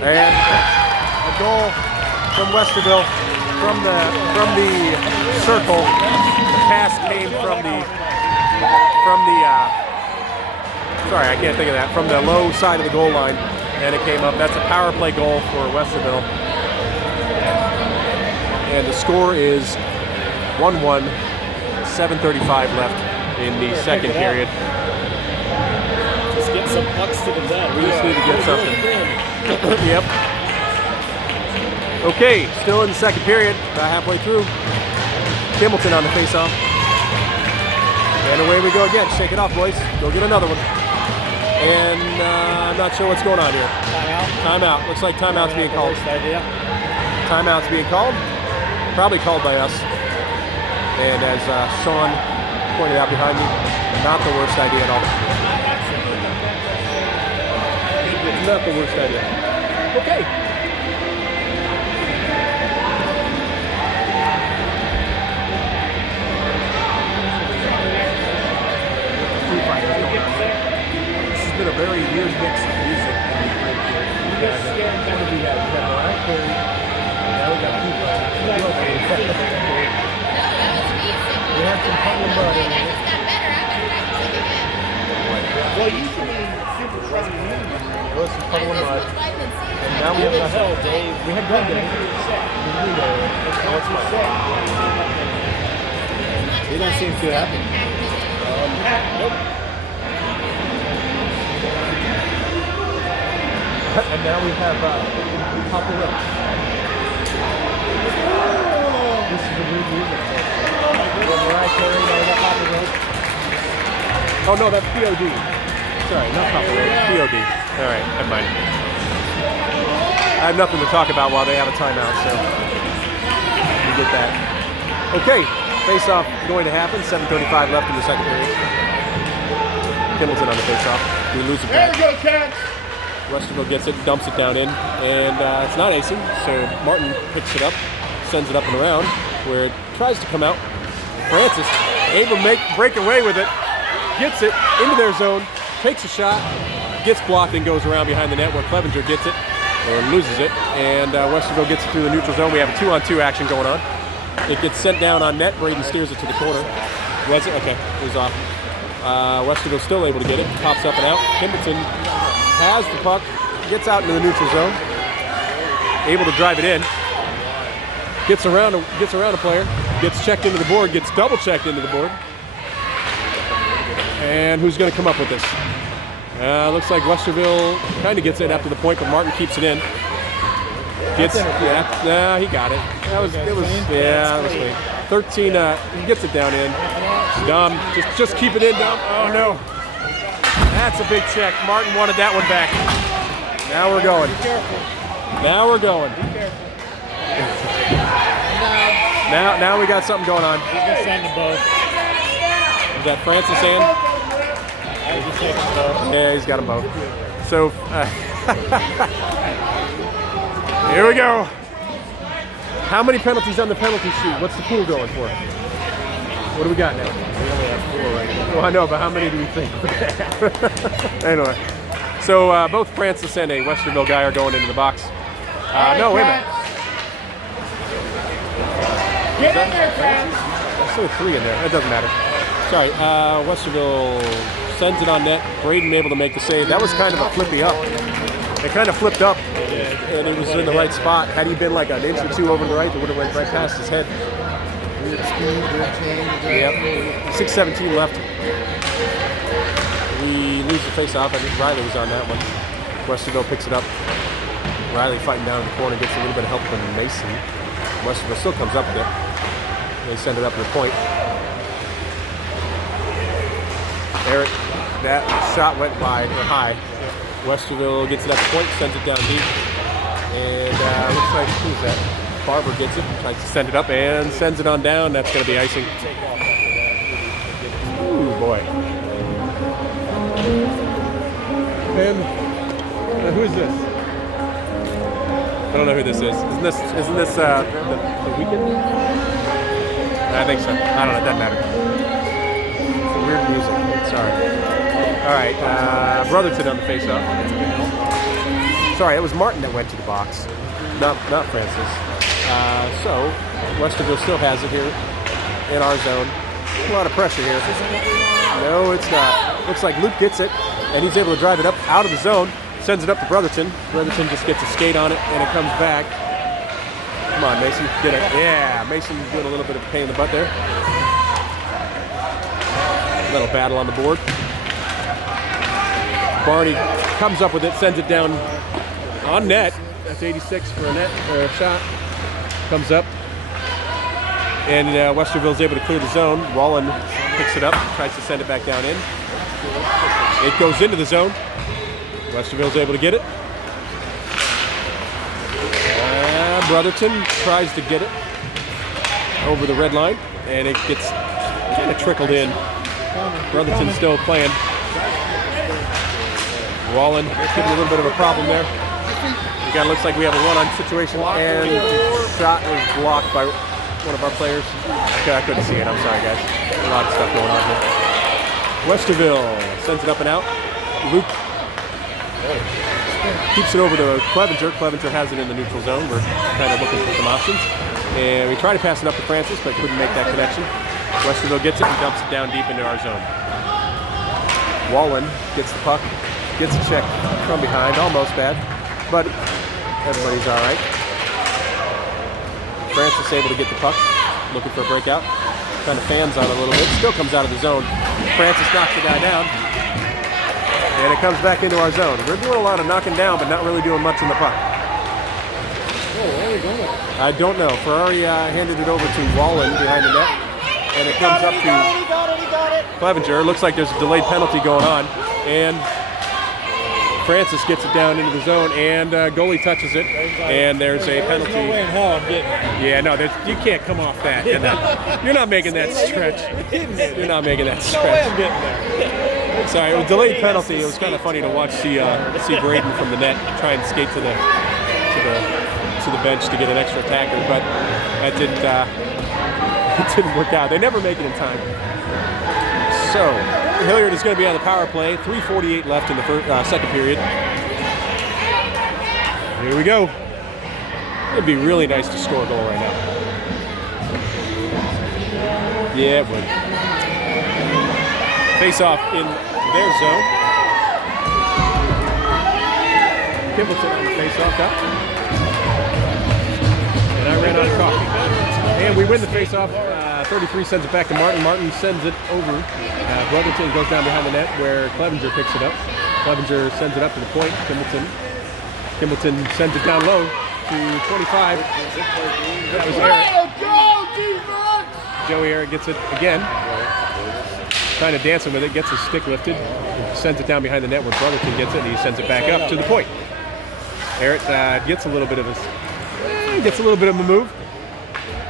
And a goal from Westerville from the circle. The pass came from the sorry, I can't think of that. From the low side of the goal line, and it came up. That's a power play goal for Westerville. And the score is 1-1, 7:35 left in the second period. Just get some pucks to the net. We just need to get something. Yep. Okay, still in the second period, about halfway through. Kimbleton on the face-off. And away we go again. Shake it off, boys. Go get another one. And I'm not sure what's going on here. Timeout. Looks like timeout's being called. Timeout's being called. Probably called by us. And as Sean pointed out behind me, not the worst idea at all. Not the worst idea. Okay. This has been a very weird mix of music. We had some puddle mud in there. Well, usually super strong union. There was some puddle mud. And now we have What the hell, nothing. Dave? We had one day. He doesn't seem too happy. Nope. And now we have Papa Roach. This is a weird music. Mariah Carey, now we got Papa Roach. Oh no, that's POD. Sorry, not Papa Roach. POD. All right, never mind. I have nothing to talk about while they have a timeout, so we get that. Okay, face-off going to happen. 7:35 left in the second period. Pendleton on the face-off. We lose it back. There you go, Cats! Westerville gets it, dumps it down in, and it's not acing, so Martin picks it up, sends it up and around, where it tries to come out. Francis, able to break away with it, gets it into their zone, takes a shot, gets blocked and goes around behind the net where Clevenger gets it, or loses it, and Westerville gets it through the neutral zone. We have a 2-on-2 action going on. It gets sent down on net. Braden steers it to the corner. Was it? Okay, it was off. Westerville still able to get it, pops up and out. Pendleton has the puck, gets out into the neutral zone, able to drive it in, gets around a player, gets checked into the board, gets double checked into the board. And who's going to come up with this? Looks like Westerville kind of gets it up to the point, but Martin keeps it in. He got it. That was clean. 13, he gets it down in. Dom, just keep it in, Dom. Oh no. That's a big check. Martin wanted that one back. Now we're going. Now we're going. Now we got something going on. He's going to send them both. Is that Francis in? Yeah, he's got them both. So, here we go. How many penalties on the penalty sheet? What's the pool going for? What do we got now? We only have 4 right now. Well, I know, but how many do we think? Anyway, so both Francis and a Westerville guy are going into the box. No, wait a minute. Get in there, Cats! There's still 3 in there. It doesn't matter. Sorry, Westerville sends it on net. Braden able to make the save. That was kind of a flippy up. It kind of flipped up, and it was in the right spot. Had he been like an inch or 2 over to the right, it would have went right past his head. Weird speed, weird change. Yep. 6:17 left. We lose the face-off. I think Riley was on that one. Westerville picks it up. Riley fighting down in the corner, gets a little bit of help from Mason. Westerville still comes up with it. They send it up to the point. Eric, that shot went wide or high. Westerville gets it up the point, sends it down deep. And looks like, who's that? Barber gets it, tries to send it up and sends it on down. That's going to be icing. Ooh, boy. And who's this? I don't know who this is. Isn't this the Weekend? I think so. I don't know. It doesn't matter. It's weird music. Sorry. All right. Brotherton on the face-off. Sorry, it was Martin that went to the box, not Francis. So Westerville still has it here in our zone. A lot of pressure here. No, it's not. Looks like Luke gets it, and he's able to drive it up out of the zone. Sends it up to Brotherton. Brotherton just gets a skate on it, and it comes back. Come on, Mason. Did it. Yeah, Mason doing a little bit of a pain in the butt there. A little battle on the board. Barney comes up with it, sends it down on net. That's 86 for a net or a shot. Comes up. And Westerville's able to clear the zone. Wallen picks it up, tries to send it back down in. It goes into the zone. Westerville's able to get it. Brotherton tries to get it over the red line, and it gets kind of trickled in. Brotherton's still playing. Wallen giving a little bit of a problem there. Again, looks like we have a one-on situation, and shot was blocked by one of our players. I couldn't see it. I'm sorry, guys. A lot of stuff going on here. Westerville sends it up and out. Luke keeps it over to Clevenger. Clevenger has it in the neutral zone. We're kind of looking for some options. And we tried to pass it up to Francis, but couldn't make that connection. Westerville gets it and dumps it down deep into our zone. Wallen gets the puck, gets a check from behind, almost bad, but everybody's all right. Francis able to get the puck, looking for a breakout. Kind of fans on it a little bit, still comes out of the zone. Francis knocks the guy down, and it comes back into our zone. We're doing a lot of knocking down, but not really doing much in the puck. Oh, where are we going? I don't know. Ferrari handed it over to Wallen behind the net, and it comes up to Clevenger. Looks like there's a delayed penalty going on, and Francis gets it down into the zone, and goalie touches it, and there's a penalty. There's no way in hell I'm getting it. Yeah, no, you can't come off that. You're not making that stretch. You're not making that No way I'm stretch. getting there. Sorry, it was a delayed penalty. It was kind of funny to watch see Braden from the net try and skate to the bench to get an extra attacker, but that didn't it didn't work out. They never make it in time. So Hilliard is going to be on the power play. 3:48 left in the second period. Here we go. It'd be really nice to score a goal right now. Yeah, it would. Face off in their zone. Kimbleton on the face off now. And I ran out of coffee. And we win the face-off. 33 sends it back to Martin. Martin sends it over. Brotherton goes down behind the net where Clevenger picks it up. Clevenger sends it up to the point. Kimbleton sends it down low to 25. That was Eric. Joey Eric gets it again. Trying to dance him with it. Gets his stick lifted. Sends it down behind the net where Brotherton gets it. And he sends it back up to the point. Eric gets a little bit of a move.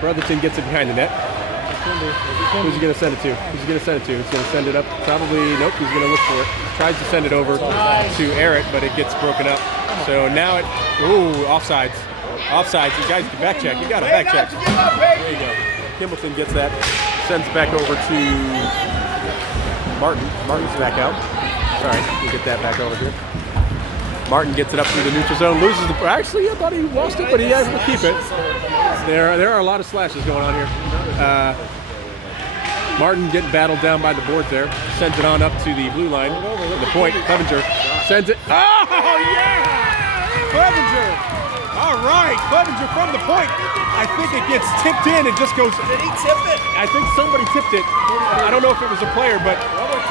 Brotherton gets it behind the net. Who's he going to send it to? He's going to send it up. Probably, nope, he's going to look for it. Tries to send it over to Eric, but it gets broken up. So now offsides. Offsides. You guys can back check. You got to back check. There you go. Kimbleton gets that. Sends it back over to Martin. Martin's back out. Sorry, we'll get that back over here. Martin gets it up through the neutral zone, loses the. Actually, I thought he lost it, but he has to keep it. There are a lot of slashes going on here. Martin getting battled down by the boards there. Sends it on up to the blue line. The point. Clevenger sends it. Oh yeah! Clevenger. All right, Clevenger from the point. I think it gets tipped in and just goes. Did he tip it? I think somebody tipped it. I don't know if it was a player, but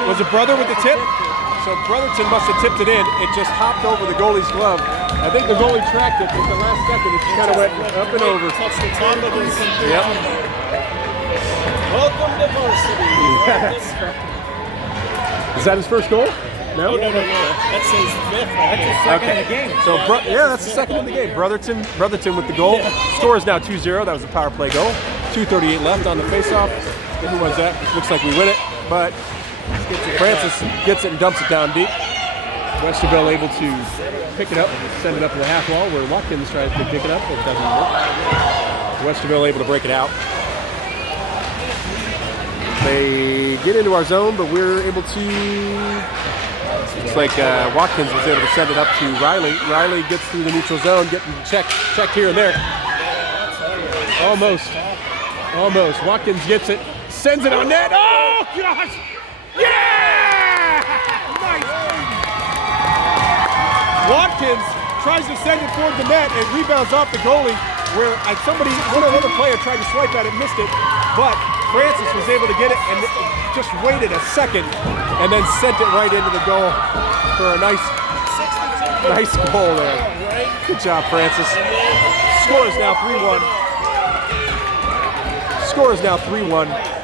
was it Brother with the tip? So Brotherton must have tipped it in. It just hopped over the goalie's glove. I think the goalie tracked it, but the last second it just kind of went up and over. Touched the top of his. Yep. Welcome to Varsity. Is that his first goal? No? No. That's his fifth. Second in the game. So, that's the second in the game. Brotherton with the goal. Score is now 2-0. That was a power play goal. 2:38 left on the faceoff. Who was that? Looks like we win it, but Francis gets it and dumps it down deep. Westerville able to pick it up, send it up to the half wall where Watkins tries to pick it up. It doesn't work. Westerville able to break it out. They get into our zone, but we're able to. It's like Watkins was able to send it up to Riley. Riley gets through the neutral zone, getting checked here and there. Almost. Watkins gets it, sends it on net. Oh gosh! Yeah! Nice. Watkins tries to send it toward the net and rebounds off the goalie where another player tried to swipe at it, missed it, but Francis was able to get it and just waited a second and then sent it right into the goal for a nice goal there. Good job, Francis. Score is now 3-1.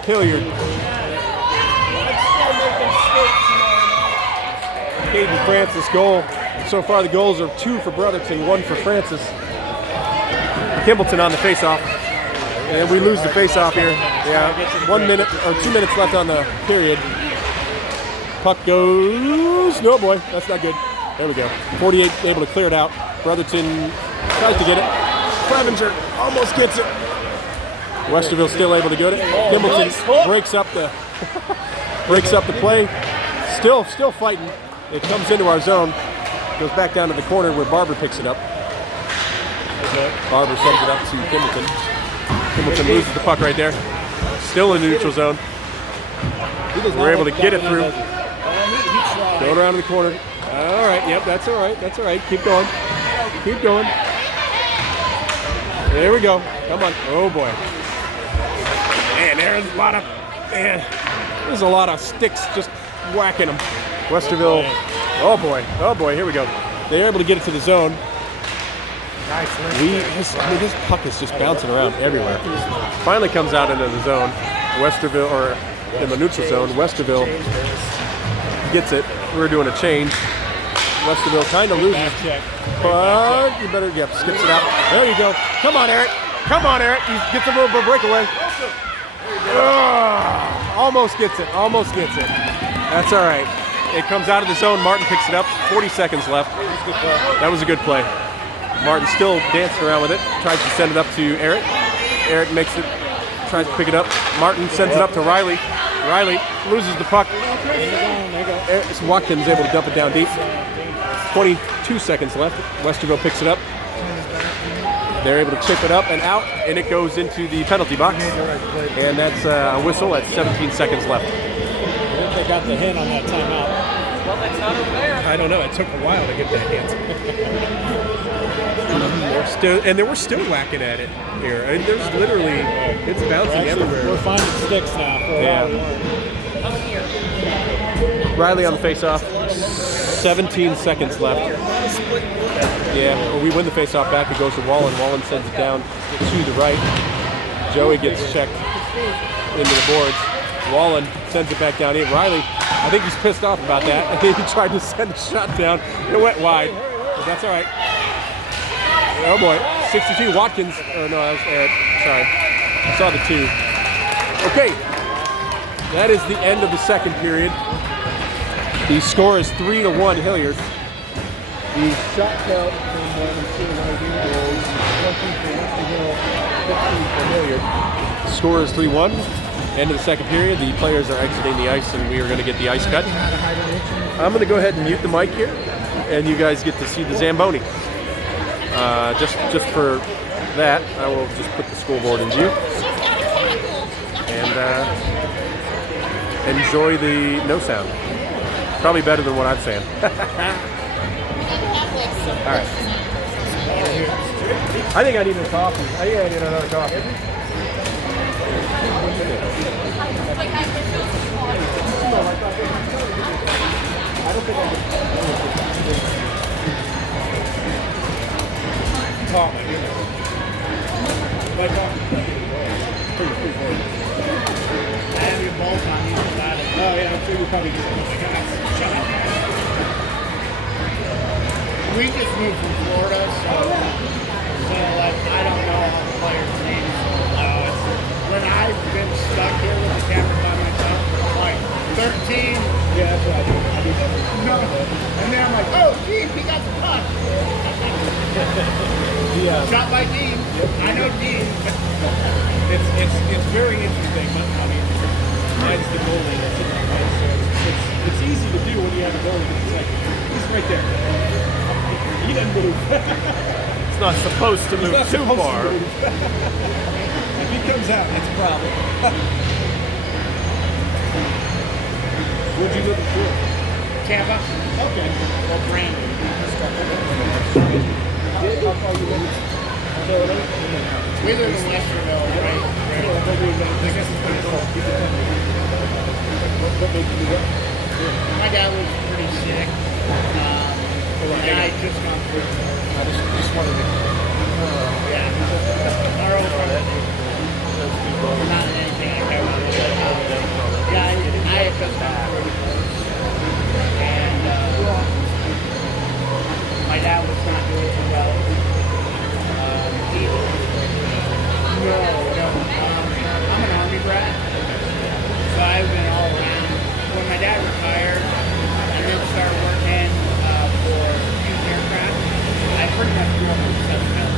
Hilliard. Caden Francis goal. So far the goals are 2 for Brotherton, 1 for Francis. Kimbleton on the face-off. And we lose the face-off here. Yeah, 1 minute or 2 minutes left on the period. Puck goes. No, boy, that's not good. There we go. 48 able to clear it out. Brotherton tries to get it. Clevenger almost gets it. Westerville still able to get it. Kimbleton breaks up the play. Still fighting. It comes into our zone. Goes back down to the corner where Barber picks it up. Barber sends it up to Kimbleton. Hamilton loses the puck right there. Still in the neutral zone. We're able to get it through. Going around the corner. All right, yep, that's all right. That's all right. Keep going. Keep going. There we go. Come on. Oh boy. Man, there's a lot of sticks just whacking them. Westerville. Oh boy. Here we go. They're able to get it to the zone. This puck is just bouncing around everywhere. Finally comes out into the zone. Westerville, or in the neutral zone. Westerville gets it. We're doing a change. Westerville kind of loses. But you better, skips it out. There you go. Come on, Eric. He gets a little bit of breakaway. Almost gets it. That's all right. It comes out of the zone. Martin picks it up. 40 seconds left. That was a good play. Martin still dancing around with it. Tries to send it up to Eric. Eric makes it. Tries to pick it up. Martin sends it up to Riley. Riley loses the puck. Watkins able to dump it down deep. 22 seconds left. Westerville picks it up. They're able to chip it up and out, and it goes into the penalty box. And that's a whistle at 17 seconds left. I think they got the hint on that timeout. Well, that's not over there. I don't know. It took a while to get that hint. And we're still whacking at it here. I mean, there's literally, it's bouncing everywhere. We're finding sticks now. Riley on the face-off. 17 seconds left. Yeah, well, we win the face-off back. It goes to Wallen. Wallen sends it down to the right. Joey gets checked into the boards. Wallen sends it back down in. Riley, I think he's pissed off about that. I think he tried to send a shot down. It went wide, but that's all right. Oh boy, 62. Watkins. Oh no, that was Eric. Sorry, I saw the 2. Okay, that is the end of the second period. The score is 3-1 Hilliard. The shot count from is 20 for Westerville, 15 for Hilliard. The score is 3-1. End of the second period. The players are exiting the ice, and we are going to get the ice cut. I'm going to go ahead and mute the mic here, and you guys get to see the Zamboni. Just for that, I will just put the scoreboard in view and enjoy the no sound. Probably better than what I'm saying. All right. I think I need a coffee. I think I need another coffee. I don't think I can. Oh my goodness. My coffee. I have your balls on either side of it. Oh yeah, I'm sure you probably do. We just moved from Florida, so like I don't know all the players' names. When I've been stuck here with the camera by myself, like 13. Yeah, that's what I do. I do that. No. And then I'm like, oh, Dean, he got the puck. Shot by Dean. Yep. I know Dean. It's very interesting, but I mean, that's the goalie that's in the ice, so it's easy to do when you have a goalie. It's like he's right there. He doesn't move. It's not supposed to move too far. If he comes out, it's a problem. Where'd you live before? Tampa. Okay. Well, Brandon. How far you live? We live in Westerville, right? I guess it's pretty cold. What made you do that? My dad was pretty sick. And I just gone through. I just wanted to. Yeah. Our old brother. Not anything I care about. Yeah, I had just gone through. And my dad was not doing too well. No. I'm an Army brat. So I've been all around. When my dad retired and then started working for used aircraft, I pretty much grew up with 7 miles.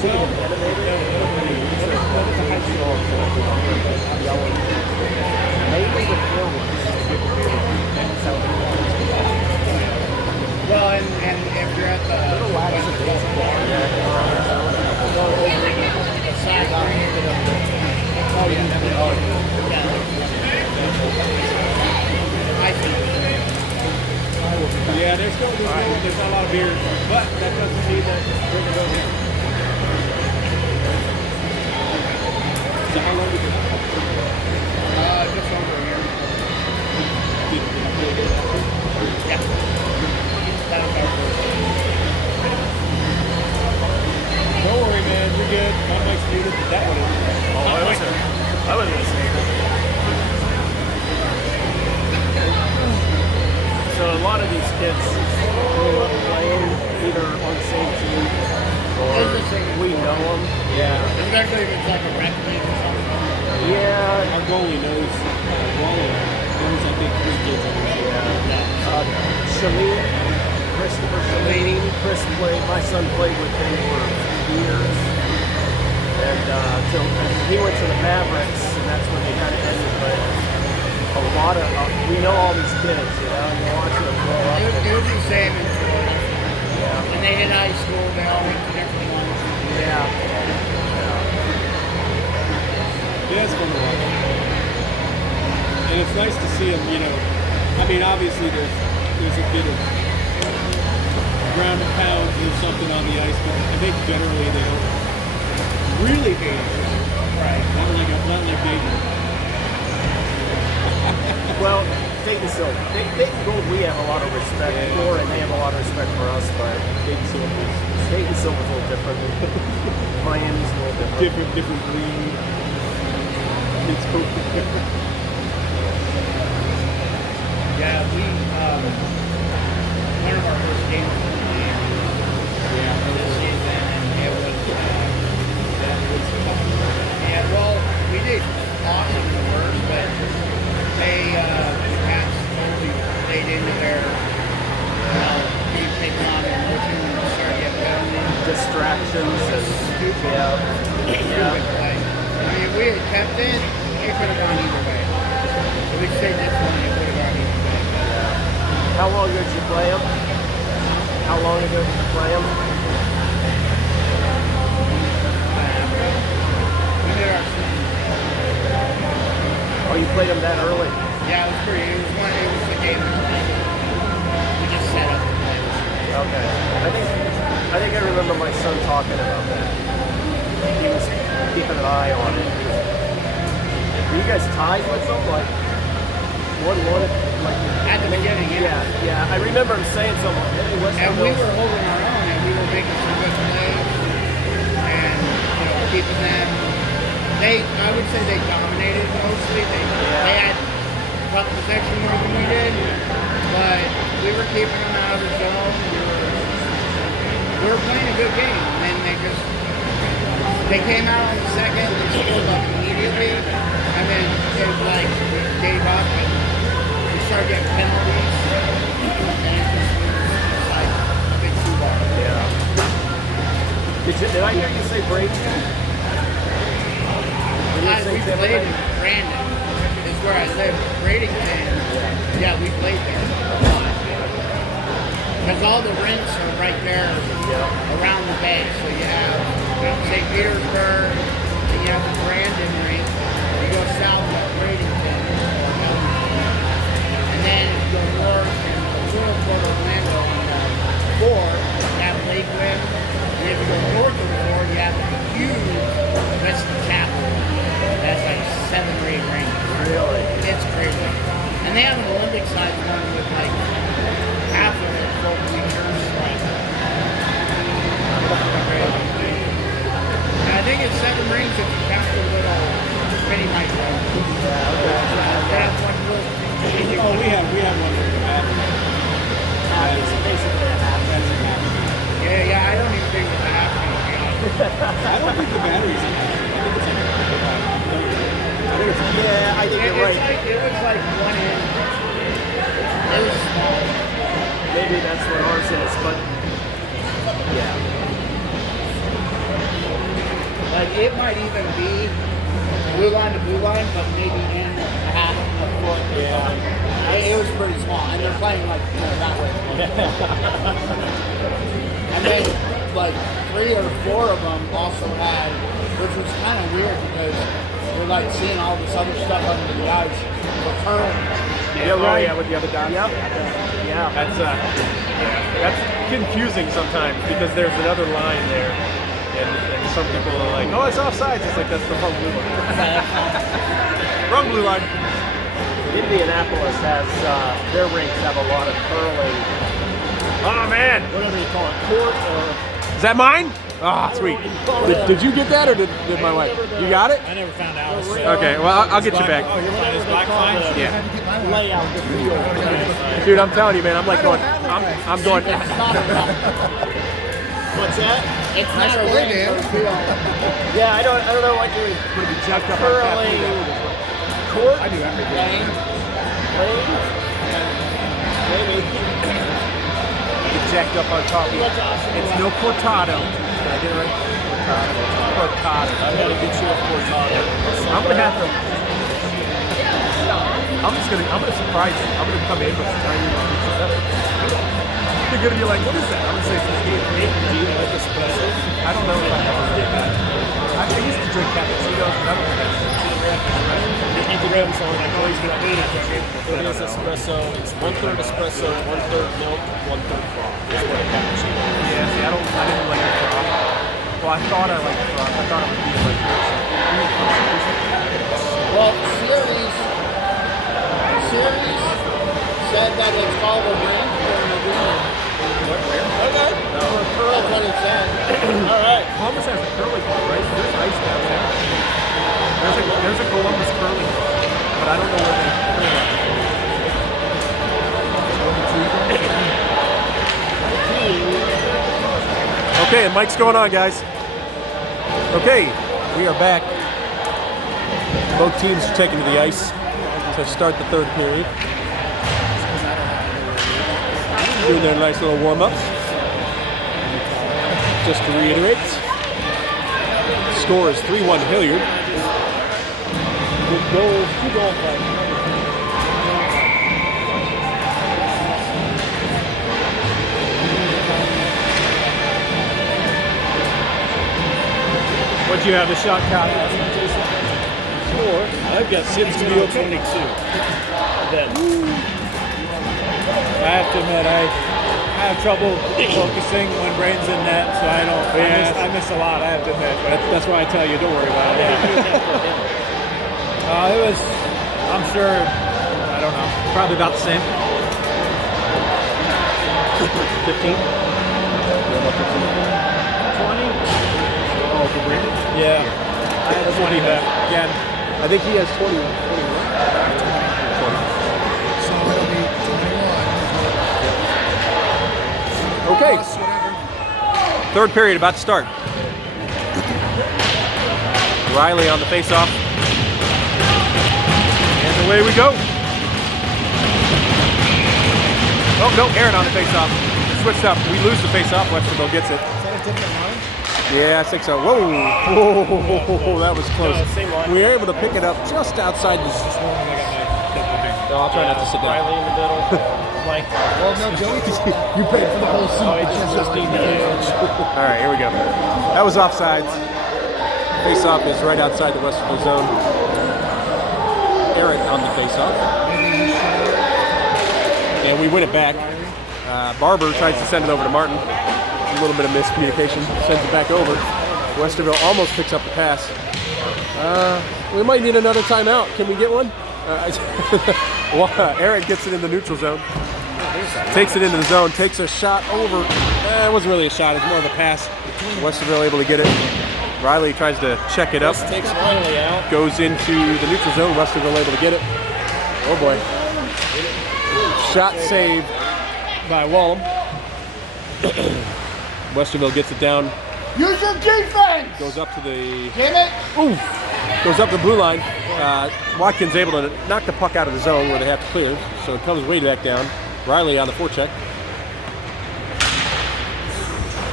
see it animated. Maybe the film Well, and if you're at the side ring, oh yeah, I see. Yeah, there's not a lot of beers, but that doesn't mean that bring it over here. So how long did you Just over here. Yeah. That was our first. Don't worry, man. You're good. My mic's muted, but that one is. Oh, I wasn't listening. So a lot of these kids grew up playing either on the same team or we know them. Yeah. Especially if it's like a rec league or something. Yeah. Our goalie knows Waller. Knows, I think, 3 kids on the Shalene, Christopher Shalene. Chris played, my son played with him for years. And he went to the Mavericks, and that's when they kind of ended. But a lot of, we know all these kids, you know, and you're watching them grow up. It was the same in Florida. Yeah. When they hit high school, they all went to different ones. Yeah. Yeah, it's fun to watch. And it's nice to see them, you know. I mean, obviously there's a bit of ground and pound or something on the ice, but I think generally they don't really hate each other. Right. Not like Dayton. Well, Dayton Silver. Dayton Gold we have a lot of respect for, and they have a lot of respect for us, but Dayton Silver's a little different. Miami's a little different. Different breed. It's cool. Yeah, we, one of our first games was in Miami. Yeah. This season, and it was, yeah, well, we did awesome at first, but they, the Cats totally played into their, being taken on emotion and started getting penalties. Distractions and Stupid. yeah. Play. I mean, if we had kept it, it could have gone either way. If we stayed this one, it would have gone either way. How long ago did you play him? How long ago did you play him? We did our season. Oh, you played him that early? Yeah, it was pretty. It was the game of the season. We just set up the play. Okay. I think I remember my son talking about that. He was keeping an eye on it. Were you guys tied with them? Like 1-1? Like At the beginning, yeah. I remember him saying something. Hey, And we were holding our own, and we were making some good plays, and keeping them. I would say they dominated mostly. They had tough possession more than we did, but we were keeping them out of the zone. We were playing a good game, and then they came out in the second, they scored like immediately, and then it was like we gave up, and we started getting penalties, and it just was like a big 2-ball. Yeah. Did I hear you say Brady? We played in Brandon, is where I live. Bradenton, yeah, we played there a lot. Because all the rinks are right there around the bay. So you have St. Petersburg, and you have the Brandon rink. You go south of Bradenton, and then if you go north and a little toward Orlando on the 4, you have Lakeland. And if you go north of the 4, you have the huge Western Chapel. That's like 7 or 8 rings. Really? It's crazy. And they have an Olympic size one with like half of it full bleachers. Like, and I think it's 7 rings if you count the little mini micro. Yeah, okay. They have one little. Oh, we have one for the bathroom. It's basically a half. Yeah, I don't even think it's a half. I don't think the battery's in there. I think it's like I think you're right. It was like 1 inch. It was small. Maybe that's what ours is, but yeah. it might even be blue line to blue line, but maybe in a half a foot. Yeah. It was pretty small, and they're playing like that way. And then like 3 or 4 of them also had, which was kind of weird because we're like seeing all this other stuff under the ice for curling. Yeah, right. Yeah, with the other dots. Yep. Yeah. That's confusing sometimes because there's another line there, and some people are like, "Oh, it's offsides." It's like that's the wrong blue line. Wrong blue line. Indianapolis has their rinks have a lot of curling. Oh man, Whatever you call it, court or. is that mine? Ah, sweet. Did you get that or did my wife? You got it? I never found out. Okay, well I'll get you back. Oh, you're fine. It's black fine. Yeah. Layout the field. Dude, I'm telling you, man, I'm like going. I'm going. What's that? It's not a play, ring Dan. for field. Yeah, I don't know what you would be jacked up curling court. I do everything. Maybe. Get jacked up on top. It's no cortado. Did I get it right? Cortado. I gotta get you a cortado. I'm gonna have to. I'm gonna surprise you. I'm gonna come in with a tiny piece of that. You're gonna be like, what is that? I'm gonna say some game. Do you like espresso? I don't know if I ever did that. I used to drink cappuccinos, but I don't think that's Instagram song, I always been eating it. It is espresso. It's 1/3 espresso, 1/3 milk, 1/3 froth. That's what a cappuccino is. Yeah, see, I didn't like the froth. Well, I thought I liked the froth. I thought it would be like this. Well, series said that it's called a ring for an agreement. Okay. That's what it said. All right. Columbus has a curling club, right? There's ice down there. There's a Columbus curling club, but I don't know where they curl at. Okay, and Mike's going on, guys. Okay, we are back. Both teams are taking to the ice to start the third period. Doing their nice little warm-ups. Just to reiterate, score is 3-1 Hilliard. Good goals, 2 goal fight. What you have the shot count? Score. I've got Sims to be 22. Then. I have to admit, I have trouble focusing when Brain's in net, so I don't. I miss a lot. I have to admit, but that's why I tell you, don't worry about it. It was, I'm sure, I don't know, probably about the same. 15. 20. Oh, for Brandon? Yeah. I had 20 back again. I think he has 21. 20. So it'll be 21. Okay, Plus whatever. third period about to start. Riley on the face-off. And away we go. Oh, no, Aaron on the face-off. Switched up. We lose the face-off. Westerville gets it. Is that a different line? Yeah, I think so. Whoa, whoa, that was close. No, same line. We were able to pick it up just outside the. No, I'll try not to sit down. Riley in the middle. Mike. Well, no, Joey, you paid for the whole suit. Oh, it's just 15 minutes. All right, here we go. That was offsides. Face-off is right outside the Westerville zone. Eric on the face-off. And we win it back. Barber tries to send it over to Martin. A little bit of miscommunication. Sends it back over. Westerville almost picks up the pass. We might need another timeout. Can we get one? Eric gets it in the neutral zone. Takes it into the zone. Takes a shot over. It wasn't really a shot. It was more of a pass. Westerville able to get it. Riley tries to check it up. Takes Riley out. Goes into the neutral zone. Westerville able to get it. Oh boy. Shot saved by Wallum. Westerville gets it down. Use your defense! Goes up to the. Damn it! Ooh! Goes up the blue line. Watkins able to knock the puck out of the zone where they have to clear. So it comes way back down. Riley on the forecheck.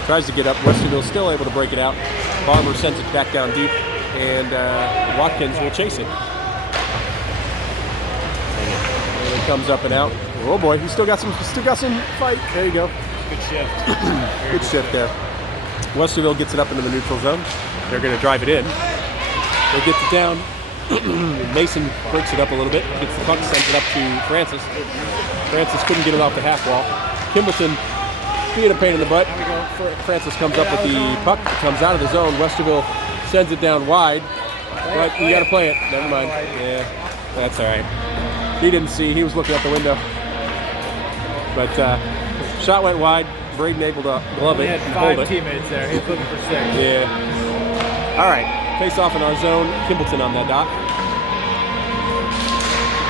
Tries to get up. Westerville still able to break it out. Barber sends it back down deep, and Watkins will chase it. And it comes up and out. Oh boy, he's still got some fight. There you go. Good shift. Good shift there. Westerville gets it up into the neutral zone. They're going to drive it in. They get it down. Mason breaks it up a little bit, gets the puck, sends it up to Francis. Francis couldn't get it off the half wall. Kimbleton being a pain in the butt. Francis comes up with the puck, comes out of the zone. Westerville sends it down wide, but you got to play it. Never mind. Yeah, that's all right. He didn't see. He was looking out the window. But shot went wide. Braden able to glove it He had and hold 5 it. teammates there. He was looking for 6. Yeah. All right. Face off in our zone. Kimbleton on that dot.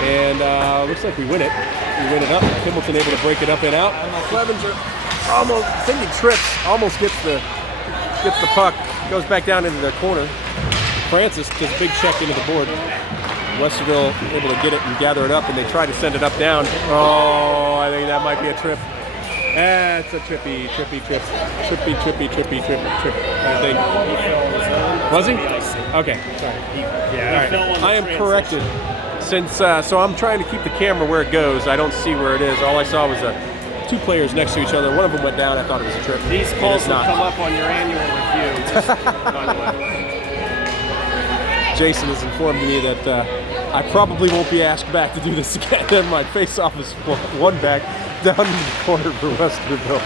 And looks like we win it. We win it up. Kimbleton able to break it up and out. Clevenger almost, I think he trips, almost gets the puck. Goes back down into the corner. Francis does a big check into the board. Westerville able to get it and gather it up, and they try to send it up down. Oh, I think that might be a trip. That's a trippy trip. I think. Was he? Okay. Sorry. Yeah. All right. I am corrected. Since so I'm trying to keep the camera where it goes. I don't see where it is. All I saw was 2 players next to each other. One of them went down. I thought it was a trip. These calls will come up on your annual review. Just, by the way. Jason has informed me that I probably won't be asked back to do this again. Never mind. Face off is one back down in the corner for Westerville.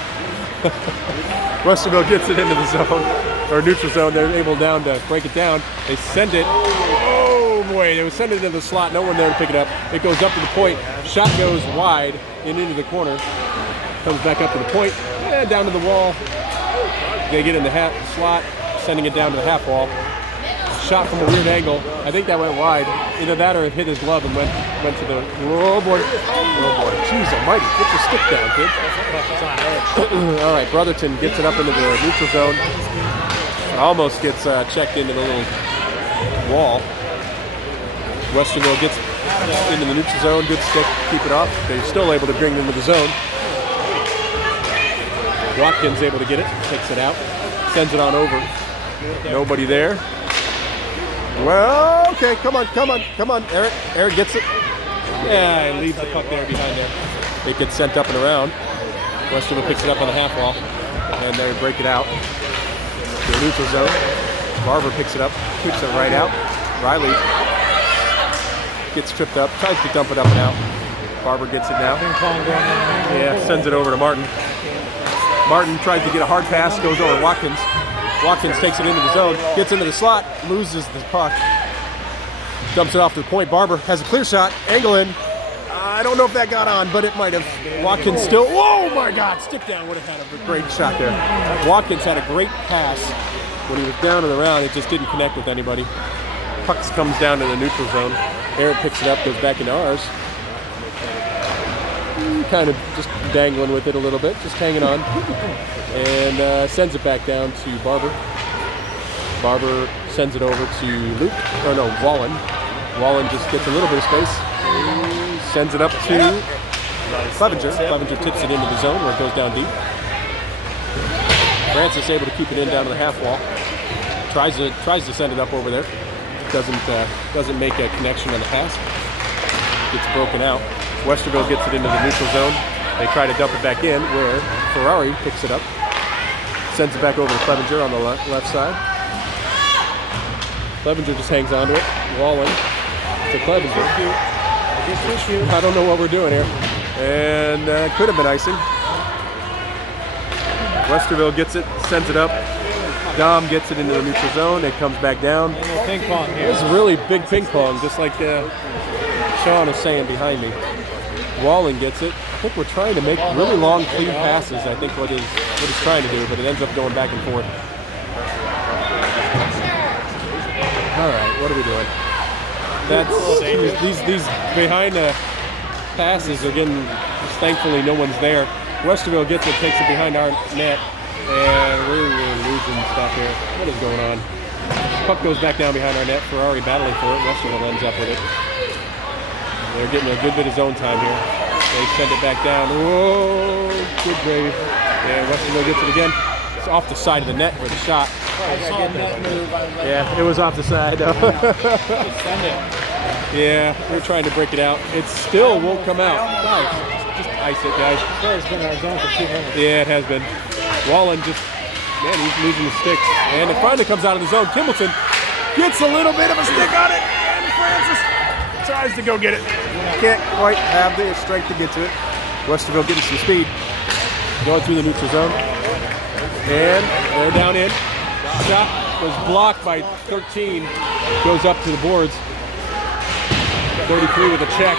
Westerville gets it into the zone, or neutral zone. They're able down to break it down. They send it. Oh boy, they would send it into the slot. No one there to pick it up. It goes up to the point. Shot goes wide and into the corner. Comes back up to the point. And down to the wall. They get in the slot, sending it down to the half wall. Shot from a weird angle. I think that went wide. Either that or it hit his glove and went to the. Oh boy. Jeez almighty. Get your stick down, kid. All right, Brotherton gets it up into the neutral zone. Almost gets checked into the little wall. Westerville gets into the neutral zone. Good stick. Keep it off. They're still able to bring it into the zone. Watkins able to get it. Takes it out. Sends it on over. Nobody there. Well, okay, come on. Eric gets it. Yeah, he leaves the puck there behind there. It gets sent up and around. Westerville picks it up on the half wall, and they break it out to the neutral zone. Barber picks it up, keeps it right out. Riley gets tripped up, tries to dump it up and out. Barber gets it now. Yeah, sends it over to Martin. Martin tries to get a hard pass, goes over to Watkins. Watkins takes it into the zone, gets into the slot, loses the puck, dumps it off to the point. Barber has a clear shot, angle in. I don't know if that got on, but it might have. Watkins still, oh my God, stick down, would have had a great shot there. Watkins had a great pass when he was down and around, it just didn't connect with anybody. Puck comes down to the neutral zone. Eric picks it up, goes back into ours. Kind of just dangling with it a little bit, just hanging on. And sends it back down to Barber. Barber sends it over to Luke. Oh no, Wallen. Wallen just gets a little bit of space. Sends it up to Clevenger. Clevenger tips it into the zone where it goes down deep. Francis able to keep it in down to the half wall. Tries to send it up over there. Doesn't make a connection on the pass. Gets broken out. Westerville gets it into the neutral zone. They try to dump it back in where Ferrari picks it up. Sends it back over to Clevenger on the left side. Clevenger just hangs on to it. Wallen to Clevenger. I don't know what we're doing here. And could have been icing. Westerville gets it, sends it up. Dom gets it into the neutral zone. It comes back down. Ping pong here. This is really big ping pong, just like Sean is saying behind me. Wallen gets it. I think we're trying to make really long, clean passes. I think what he's trying to do, but it ends up going back and forth. All right, what are we doing? That's these behind the passes are getting. Thankfully, no one's there. Westerville gets it, takes it behind our net, and we're losing stuff here. What is going on? Puck goes back down behind our net. Ferrari battling for it. Westerville ends up with it. They're getting a good bit of zone time here. They send it back down. Whoa, good gravy. And Westerville gets it again. It's off the side of the net where the shot. I saw a net move. I was like, Yeah, it was off the side though. send it. Yeah, we're trying to break it out. It still won't come out. Guys, just ice it, guys. It's been our zone for 2 minutes. Yeah, it has been. Wallen just, man, he's losing the sticks. And it finally comes out of the zone. Kimbleton gets a little bit of a stick on it. And Francis tries to go get it. Can't quite have the strength to get to it. Westerville getting some speed. Going through the neutral zone. And they're down in. Shot was blocked by 13. Goes up to the boards. 33 with a check.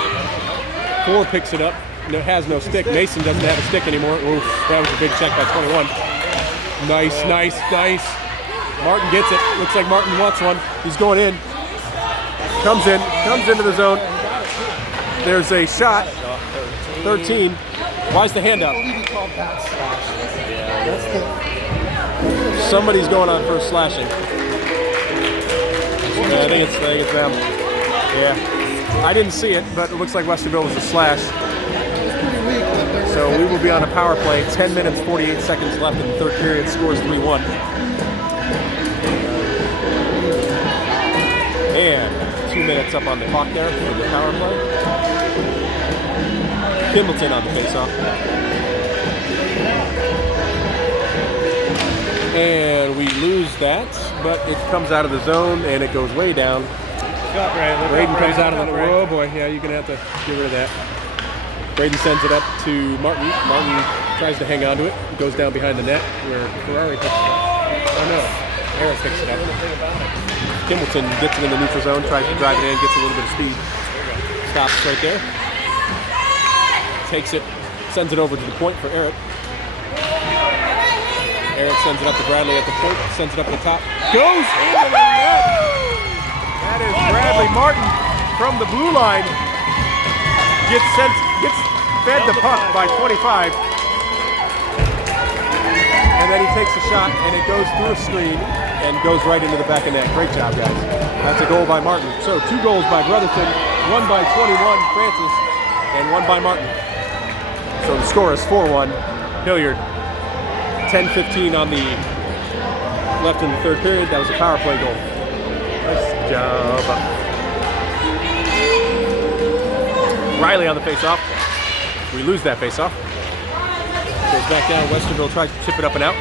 4 picks it up. It has no stick. Mason doesn't have a stick anymore. Oof, that was a big check by 21. Nice, nice, nice. Martin gets it. Looks like Martin wants one. He's going in. Comes into the zone. There's a shot. 13. Why's the hand up? Somebody's going on first slashing. I think it's them. Yeah. I didn't see it, but it looks like Westerville was a slash. So we will be on a power play. 10 minutes, 48 seconds left in the third period. Scores 3-1. And 2 minutes up on the clock there for the power play. Kimbleton on the faceoff. And we lose that, but it comes out of the zone and it goes way down. Braden comes out of the, oh boy, yeah, you're gonna have to get rid of that. Braden sends it up to Martin. Martin tries to hang on to it. Goes down behind the net where Ferrari picks it up. Oh no, Aaron picks it up. Kimbleton gets it in the neutral zone, tries to drive it in, gets a little bit of speed. Stops right there. Takes it, sends it over to the point for Eric. Eric sends it up to Bradley at the point, sends it up to the top. Goes into the net! That is Bradley Martin from the blue line. Gets fed the puck by 25. And then he takes a shot and it goes through a screen and goes right into the back of net. Great job, guys. That's a goal by Martin. So 2 goals by Brotherton, 1 by 21 Francis, and 1 by Martin. So the score is 4-1. Hilliard. 10-15 on the left in the third period. That was a power play goal. Nice job. Riley on the face-off. We lose that face-off. Goes back down. Westerville tries to tip it up and out.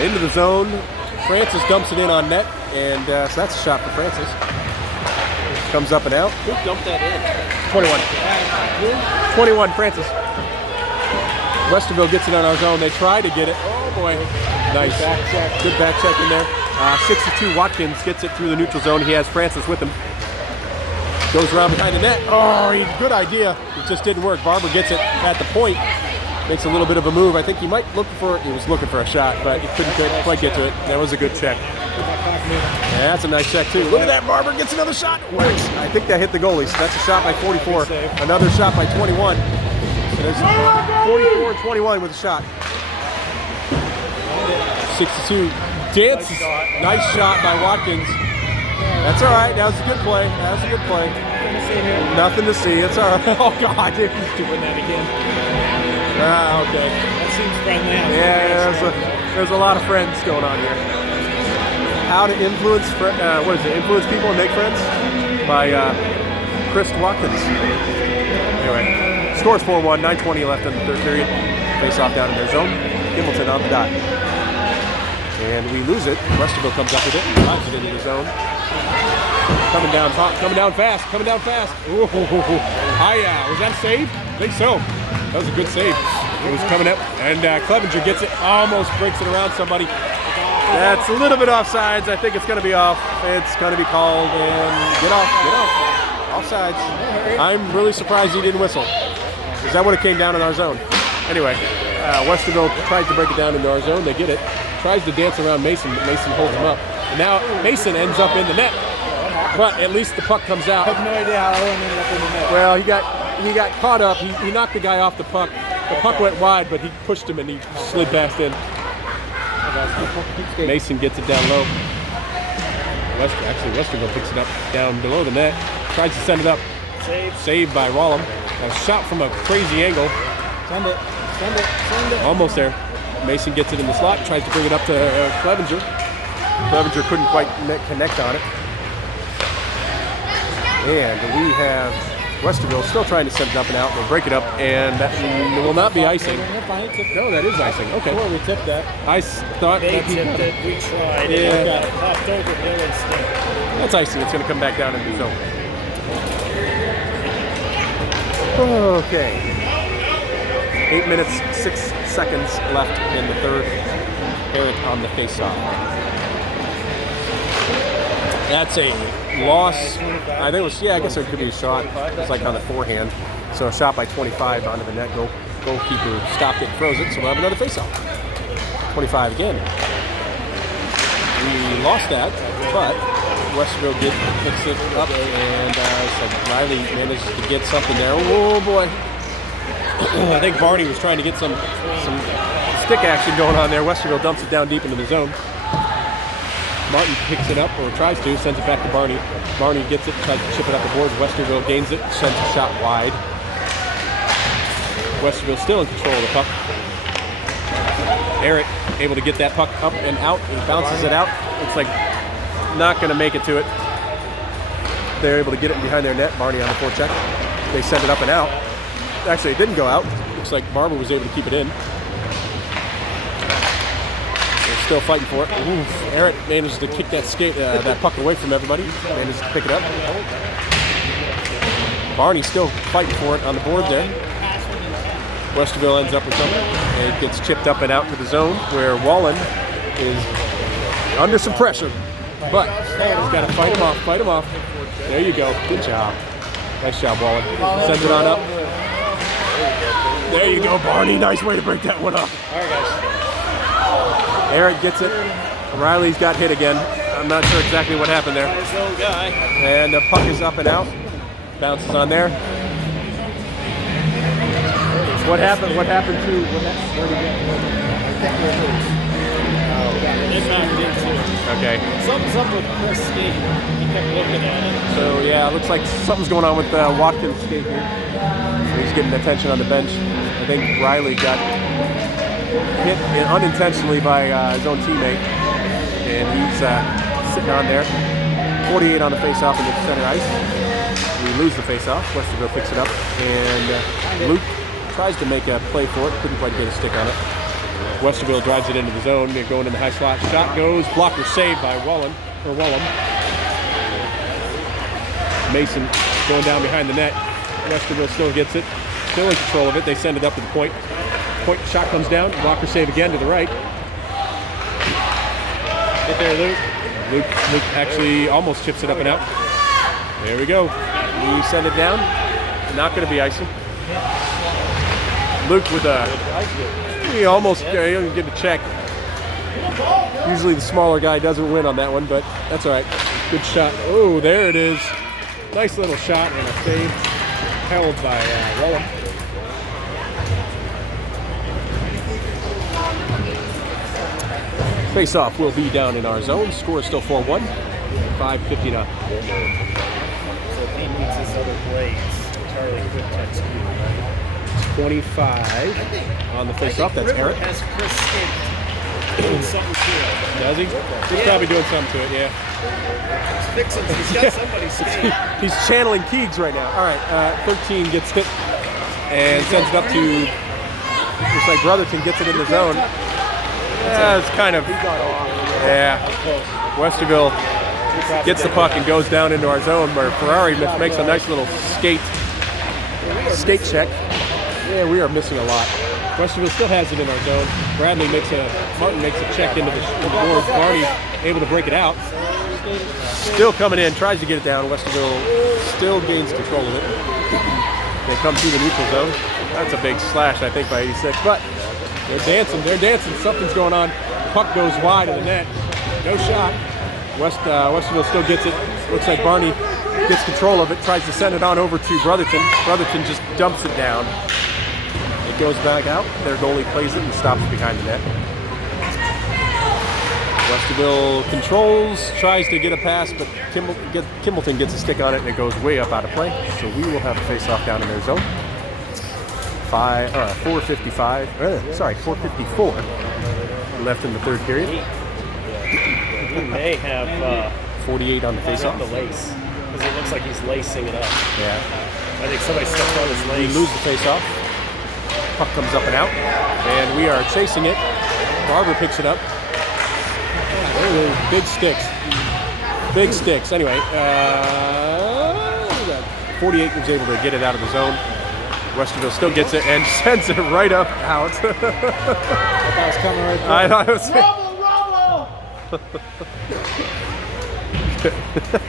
Into the zone. Francis dumps it in on net, and so that's a shot for Francis. Comes up and out. Who dumped that in? 21. 21, Francis. Westerville gets it on our zone. They try to get it. Oh boy. Nice. Good back check in there. 62 Watkins gets it through the neutral zone. He has Francis with him. Goes around behind the net. Oh, good idea. It just didn't work. Barber gets it at the point. Makes a little bit of a move. I think he was looking for a shot, but he couldn't quite get to it. That was a good check. Yeah, that's a nice check too. Look at that. Barber gets another shot. Works. I think that hit the goalie. So that's a shot by 44. Another shot by 21. So there's 44-21 with a shot. 62. Dances. Nice shot by Watkins. That's all right. That was a good play. Nothing to see. It's all right. Oh, God. He's doing that again. Okay. That seems friendly. Yeah, there's a lot of friends going on here. How to influence, influence people and make friends? By Chris Watkins. Anyway, scores 4-1, 9:20 left in the third period. Face off down in their zone. Kimbleton on the dot. And we lose it. Westerville comes up with it, drives it into the zone. Coming down fast. Ooh, hiya. Was that a save? I think so. That was a good save. It was coming up, and Clevenger gets it, almost breaks it around somebody. That's a little bit offsides. I think it's going to be off. It's going to be called, and get off. Offsides. I'm really surprised he didn't whistle. Is that when it came down in our zone? Anyway, Westerville tries to break it down into our zone. They get it. Tries to dance around Mason, but Mason holds him up. And now Mason ends up in the net. But at least the puck comes out. I have no idea how Owen ended up in the net. Well, he got caught up. He knocked the guy off the puck. The puck went wide, but he pushed him and he slid past in. Mason gets it down low. Westerville picks it up down below the net. Tries to send it up. Saved by Wallem. A shot from a crazy angle. Send it. Almost there. Mason gets it in the slot, tries to bring it up to Clevenger. Clevenger couldn't quite connect on it. And we have Westerville still trying to send it up and out. They break it up, and that will not be icing. No, that is icing. Okay. Before we tipped that. I thought They tipped it. We tried. Yeah. It got popped over there instead. that's icing. It's going to come back down in the zone. Okay. 8 minutes, 6 seconds left in the third. Eric on the faceoff. That's a loss. I think it was, yeah, I guess it could be a shot. It was like on the forehand. So a shot by 25 onto the net. Goalkeeper stopped it, froze it, so we'll have another faceoff. 25 again. We lost that, but Westerville did fix it up, and so Riley managed to get something there. Oh boy. I think Barney was trying to get some stick action going on there. Westerville dumps it down deep into the zone. Martin picks it up, or tries to, sends it back to Barney. Barney gets it, tries to chip it up the board. Westerville gains it, sends a shot wide. Westerville still in control of the puck. Eric able to get that puck up and out. He bounces it out. It's like not going to make it to it. They're able to get it behind their net. Barney on the forecheck. They send it up and out. Actually, it didn't go out. Looks like Barber was able to keep it in. They're still fighting for it. Oof. Eric managed to kick that puck away from everybody. Managed to pick it up. Barney still fighting for it on the board there. Westerville ends up with something. It gets chipped up and out to the zone where Wallen is under some pressure. But he's got to fight him off. There you go. Good job. Nice job, Wallen. Sends it on up. There you go, Barney. Nice way to break that one up. All right, guys. Eric gets it. Riley's got hit again. I'm not sure exactly what happened there. Nice little guy. And the puck is up and out. Bounces on there. What happened? What happened to? Where did he get? This time we did too. Okay. Something's up with Chris skate. He kept looking at it. So yeah, it looks like something's going on with Watkins' skate here. He's getting attention on the bench. I think Riley got hit unintentionally by his own teammate, and he's sitting on there. 48 on the face-off into the center ice. We lose the face-off. Westerville picks it up, and Luke tries to make a play for it. Couldn't quite get a stick on it. Westerville drives it into the zone. They're going in the high slot. Shot goes. Blocker saved by Wallum. Mason going down behind the net. Westerville still gets it. Still in control of it. They send it up to the point. Point shot comes down. Blocker save again to the right. Get there, Luke. Luke actually almost chips it up and out. There we go. We send it down. Not going to be icing. Luke with he almost didn't get a check. Usually the smaller guy doesn't win on that one, but that's all right. Good shot. Oh, there it is. Nice little shot and a save held by Wallum. Face-off will be down in our zone. Score is still 4-1. 5:50 now. So if he needs his other blades, Charlie could text you, right? 25 on the face-off. That's Eric. Has Chris skate doing something to it. Does he? He's probably doing something to it, yeah. He's fixing it. He's got somebody skate. He's channeling Keegs right now. All right, 13 gets hit and sends it up to, looks like Brotherton gets it in the zone. Yeah, it's kind of, yeah. Westerville gets the puck and goes down into our zone where Ferrari makes a nice little skate check. Yeah, we are missing a lot. Westerville still has it in our zone. Martin makes a check into the board. Barney able to break it out. Still coming in, tries to get it down. Westerville still gains control of it. They come through the neutral zone. That's a big slash, I think, by 86. But they're dancing. Something's going on. Puck goes wide of the net. No shot. Westerville still gets it. Looks like Barney gets control of it, tries to send it on over to Brotherton. Brotherton just dumps it down. It goes back out. Their goalie plays it and stops behind the net. Westerville controls, tries to get a pass, but Kimbleton gets a stick on it and it goes way up out of play. So we will have a face-off down in their zone. 4:54 left in the third period. He may have 48 on the set faceoff. the lace because it looks like he's lacing it up. Yeah. I think somebody stepped on his We lace. lose the faceoff. Puck comes up and out, and we are chasing it. Barber picks it up. Big sticks. Big sticks. Anyway, 48 was able to get it out of the zone. Westerville still gets it and sends it right up out. I was coming right through. I thought it was.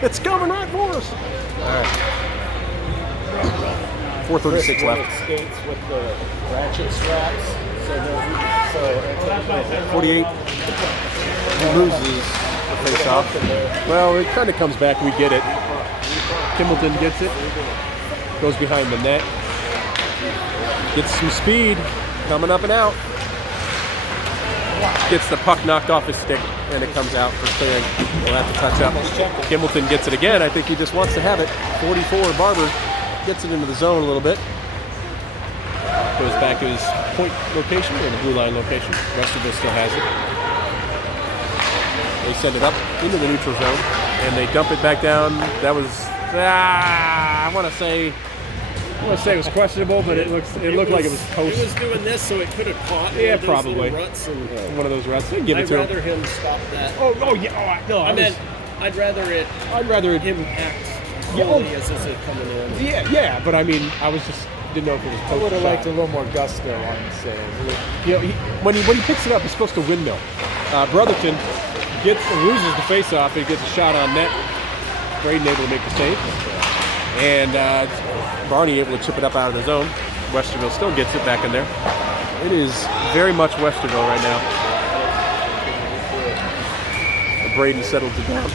It's coming right for us. All right. 4:36 left. Skates with the ratchet straps. So 48 loses the face-off. Well, it kind of comes back. We get it. Kimbleton gets it. Goes behind the net. Gets some speed. Coming up and out. Gets the puck knocked off his stick, and it comes out for clearing. We'll have to touch up. Kimbleton gets it again. I think he just wants to have it. 44, Barber gets it into the zone a little bit. Goes back to his point location, or the blue line location. Westerville still has it. They send it up into the neutral zone, and they dump it back down. That was, I want to say it was questionable, but it looked like it was post. He was doing this so it could have caught. Yeah, those probably. little ruts and, One of those ruts. They give it I'd to rather him. him stop that. Oh yeah. No, I meant I'd rather him act fully as is it coming in. Yeah, but I mean, I was just didn't know if it was I post. would have shot. liked a little more gusto on the save. You know, when he picks it up, he's supposed to windmill. Brotherton loses the face-off, and he gets a shot on net. Braden able to make the save, and Barney able to chip it up out of the zone. Westerville still gets it back in there. It is very much Westerville right now. Braden settles it down.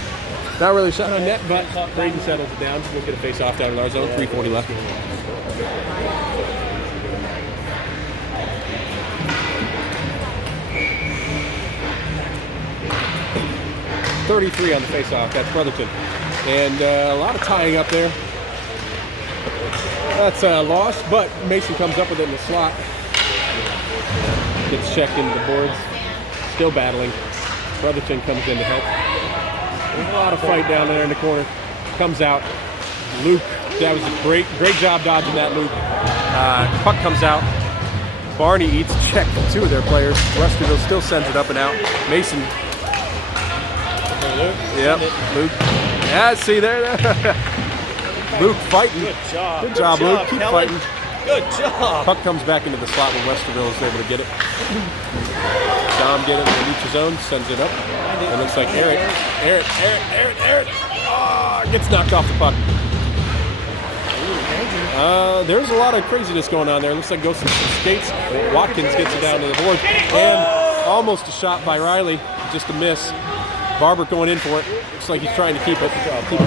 Not really a shot on net, but Braden settles it down. We'll get a face-off down in our zone. 3:40 left. .33 on the face-off. That's Brotherton. And a lot of tying up there. That's a loss, but Mason comes up with it in the slot. Gets checked into the boards. Still battling. Brotherton comes in to help. There's a lot of fight down there in the corner. Comes out. Luke, that was a great job dodging that, Luke. Puck comes out. Barney eats a check from two of their players. Westerville still sends it up and out. Mason. Yep, Luke. Yeah, see there. Luke fighting. Good job. Good job, Luke. Keep Helen. fighting. Good job. Puck comes back into the slot when Westerville is able to get it. Dom get it in the neutral zone, sends it up. It looks like Eric gets knocked off the puck. There's a lot of craziness going on there. It looks like goes some skates. Watkins gets it down to the board. And almost a shot by Riley. Just a miss. Barber going in for it. Looks like he's trying to keep it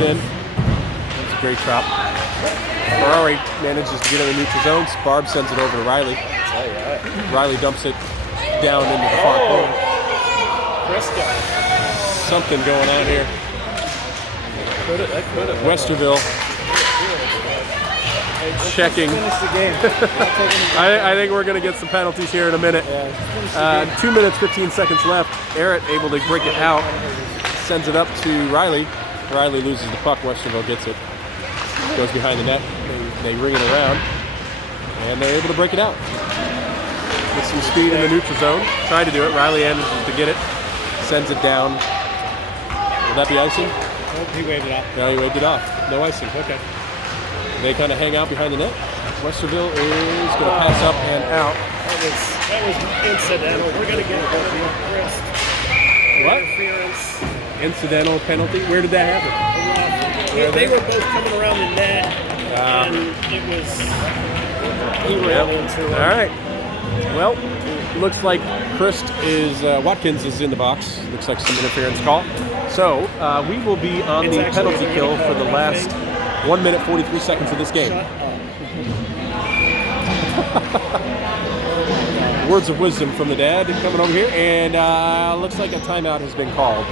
in. That's a great chop. Ferrari manages to get in the neutral zones. Barb sends it over to Riley. Riley dumps it down into the far corner. Something going on here. Westerville checking. I think we're going to get some penalties here in a minute. 2 minutes, 15 seconds left. Eric able to break it out. Sends it up to Riley. Riley loses the puck. Westerville gets it. Goes behind the net. They ring it around. And they're able to break it out. Get some speed in the neutral zone. Trying to do it. Riley manages to get it. Sends it down. Will that be icing? Nope, he waved it off. No, he waved it off. No icing. Okay. They kind of hang out behind the net. Westerville is going to pass up and out. That was incidental. We're going to get a wrist. What? Interference. Incidental penalty? Where did that happen? They were both coming around the net, and it was. He ran into it. All right. Well, looks like Watkins is in the box. Looks like some interference call. So we will be on the penalty kill for the last 1 minute 43 seconds of this game. Words of wisdom from the dad coming over here, and looks like a timeout has been called.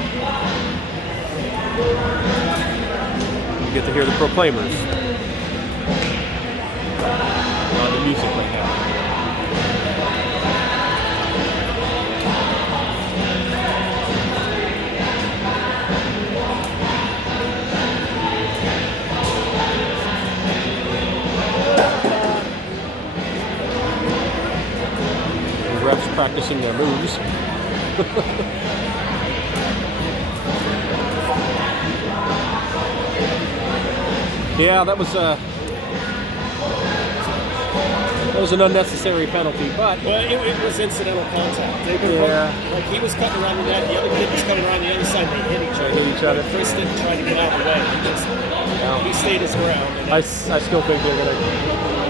You get to hear the proclaimers on the music right now. practicing their moves. Yeah, that was an unnecessary penalty, but Well, it was incidental contact. They were Yeah. both, like he was cutting around the net, the other kid was cutting around the other side. They hit each other. hit each other. Chris didn't try to get out of the way. He stayed his ground. And I still think they're gonna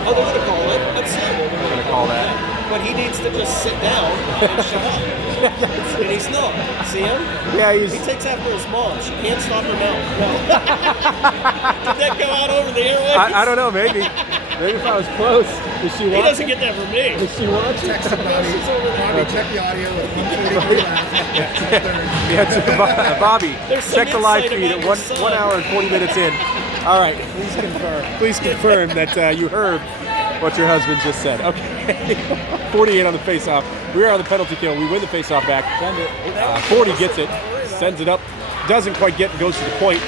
they're going to call it. That's it. They're going to call that. But he needs to just sit down and shut up. And he's not. See him? Yeah, He takes after his mom. She can't stop her mouth. No. Did that go out over the airwaves? I don't know, maybe if I was close. Is she He watching? doesn't get that from me. Is she watching? Text Bobby. Bobby, check the audio at 1:43 left. Yeah, it's Bobby, There's some check the live insight feed about at your 1 son. hour and 40 minutes in. All right, please confirm that you heard what your husband just said. Okay, 48 on the face-off. We are on the penalty kill. We win the face-off back. 40 gets it, sends it up, doesn't quite get, goes to the point.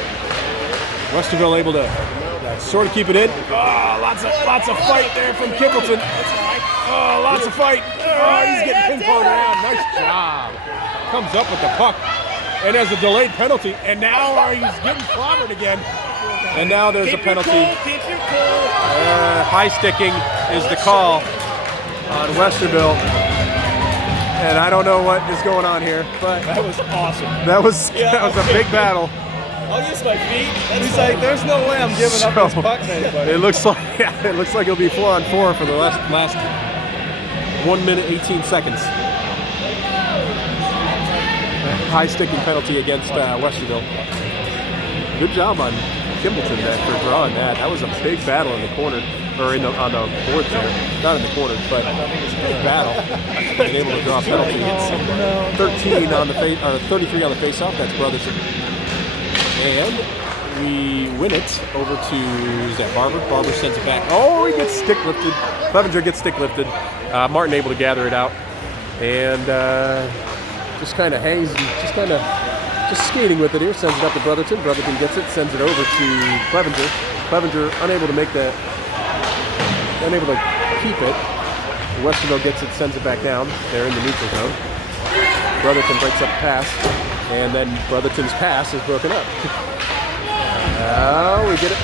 Westerville able to sort of keep it in. Oh, lots of fight there from Kimbleton. Oh, lots of fight. Oh, he's getting ping-ponged around. Nice job. Comes up with the puck and has a delayed penalty. And now he's getting clobbered again. And now there's a penalty. Keep your cool. High sticking is the call on Westerville. And I don't know what is going on here, but That was awesome. that was a big battle. I'll use my feet. That's He's fine. like, there's no way I'm giving up this puck to anybody. It looks like it'll be 4-on-4 for the last 1 minute 18 seconds. High sticking penalty against Westerville. Good job on Kimbleton there for drawing that. That was a big battle in the corner, or on the boards there. Not in the corner, but big battle. Being able to draw a penalty. 13 on the 33 on the face-off. That's Brotherton. And we win it over to, is that Barber? Barber sends it back. Oh, he gets stick lifted. Clevenger gets stick lifted. Martin able to gather it out. And just kind of hangs, just skating with it here. Sends it up to Brotherton. Brotherton gets it, sends it over to Clevenger. Clevenger unable to keep it. Westerville gets it, sends it back down. They're in the neutral zone. Brotherton breaks up the pass. And then Brotherton's pass is broken up. Oh, we get it.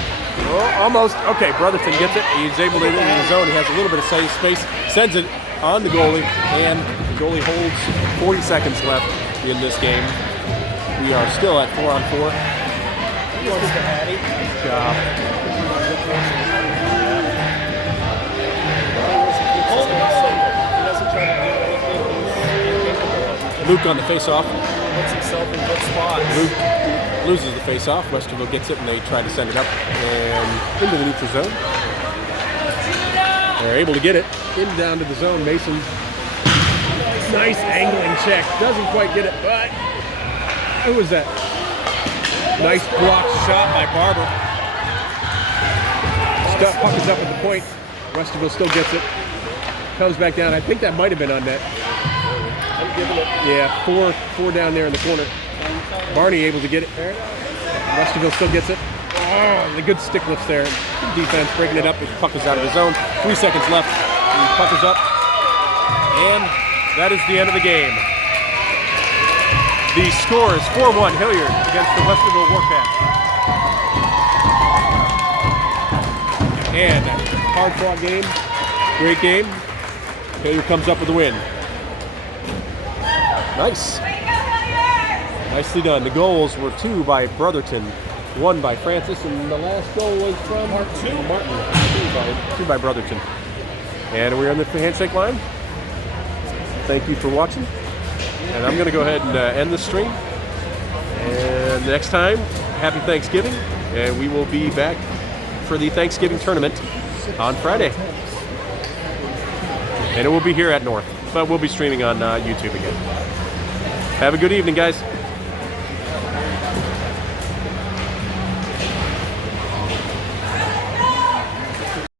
Oh, almost. Okay, Brotherton gets it. He's able to get it in the zone. He has a little bit of safe space. Sends it on the goalie. And the goalie holds 40 seconds left in this game. We are still at 4-on-4. Good job. Luke on the face-off. Puts himself in good spots. Luke loses the face-off. Westerville gets it, and they try to send it up and into the neutral zone. They're able to get it in down to the zone. Mason, nice angling check. Doesn't quite get it, but who was that? Nice blocked shot by Barber. Puck is up at the point. Westerville still gets it. Comes back down. I think that might have been on net. I'm giving it. Yeah, four down there in the corner. Barney able to get it there. Westerville still gets it. Oh, the good stick lifts there. Good defense, breaking it up. The puck is out of the zone. 3 seconds left. The puck is up. And that is the end of the game. The score is 4-1 Hilliard against the Westerville Warcats. And hard-fought game. Great game. Hilliard comes up with the win. Nice. Nicely done. The goals were 2 by Brotherton, 1 by Francis, and the last goal was from Martin. 2 by Brotherton. And we're on the handshake line. Thank you for watching. And I'm going to go ahead and end the stream. And next time, happy Thanksgiving. And we will be back for the Thanksgiving tournament on Friday. And it will be here at North, but we'll be streaming on YouTube again. Have a good evening, guys.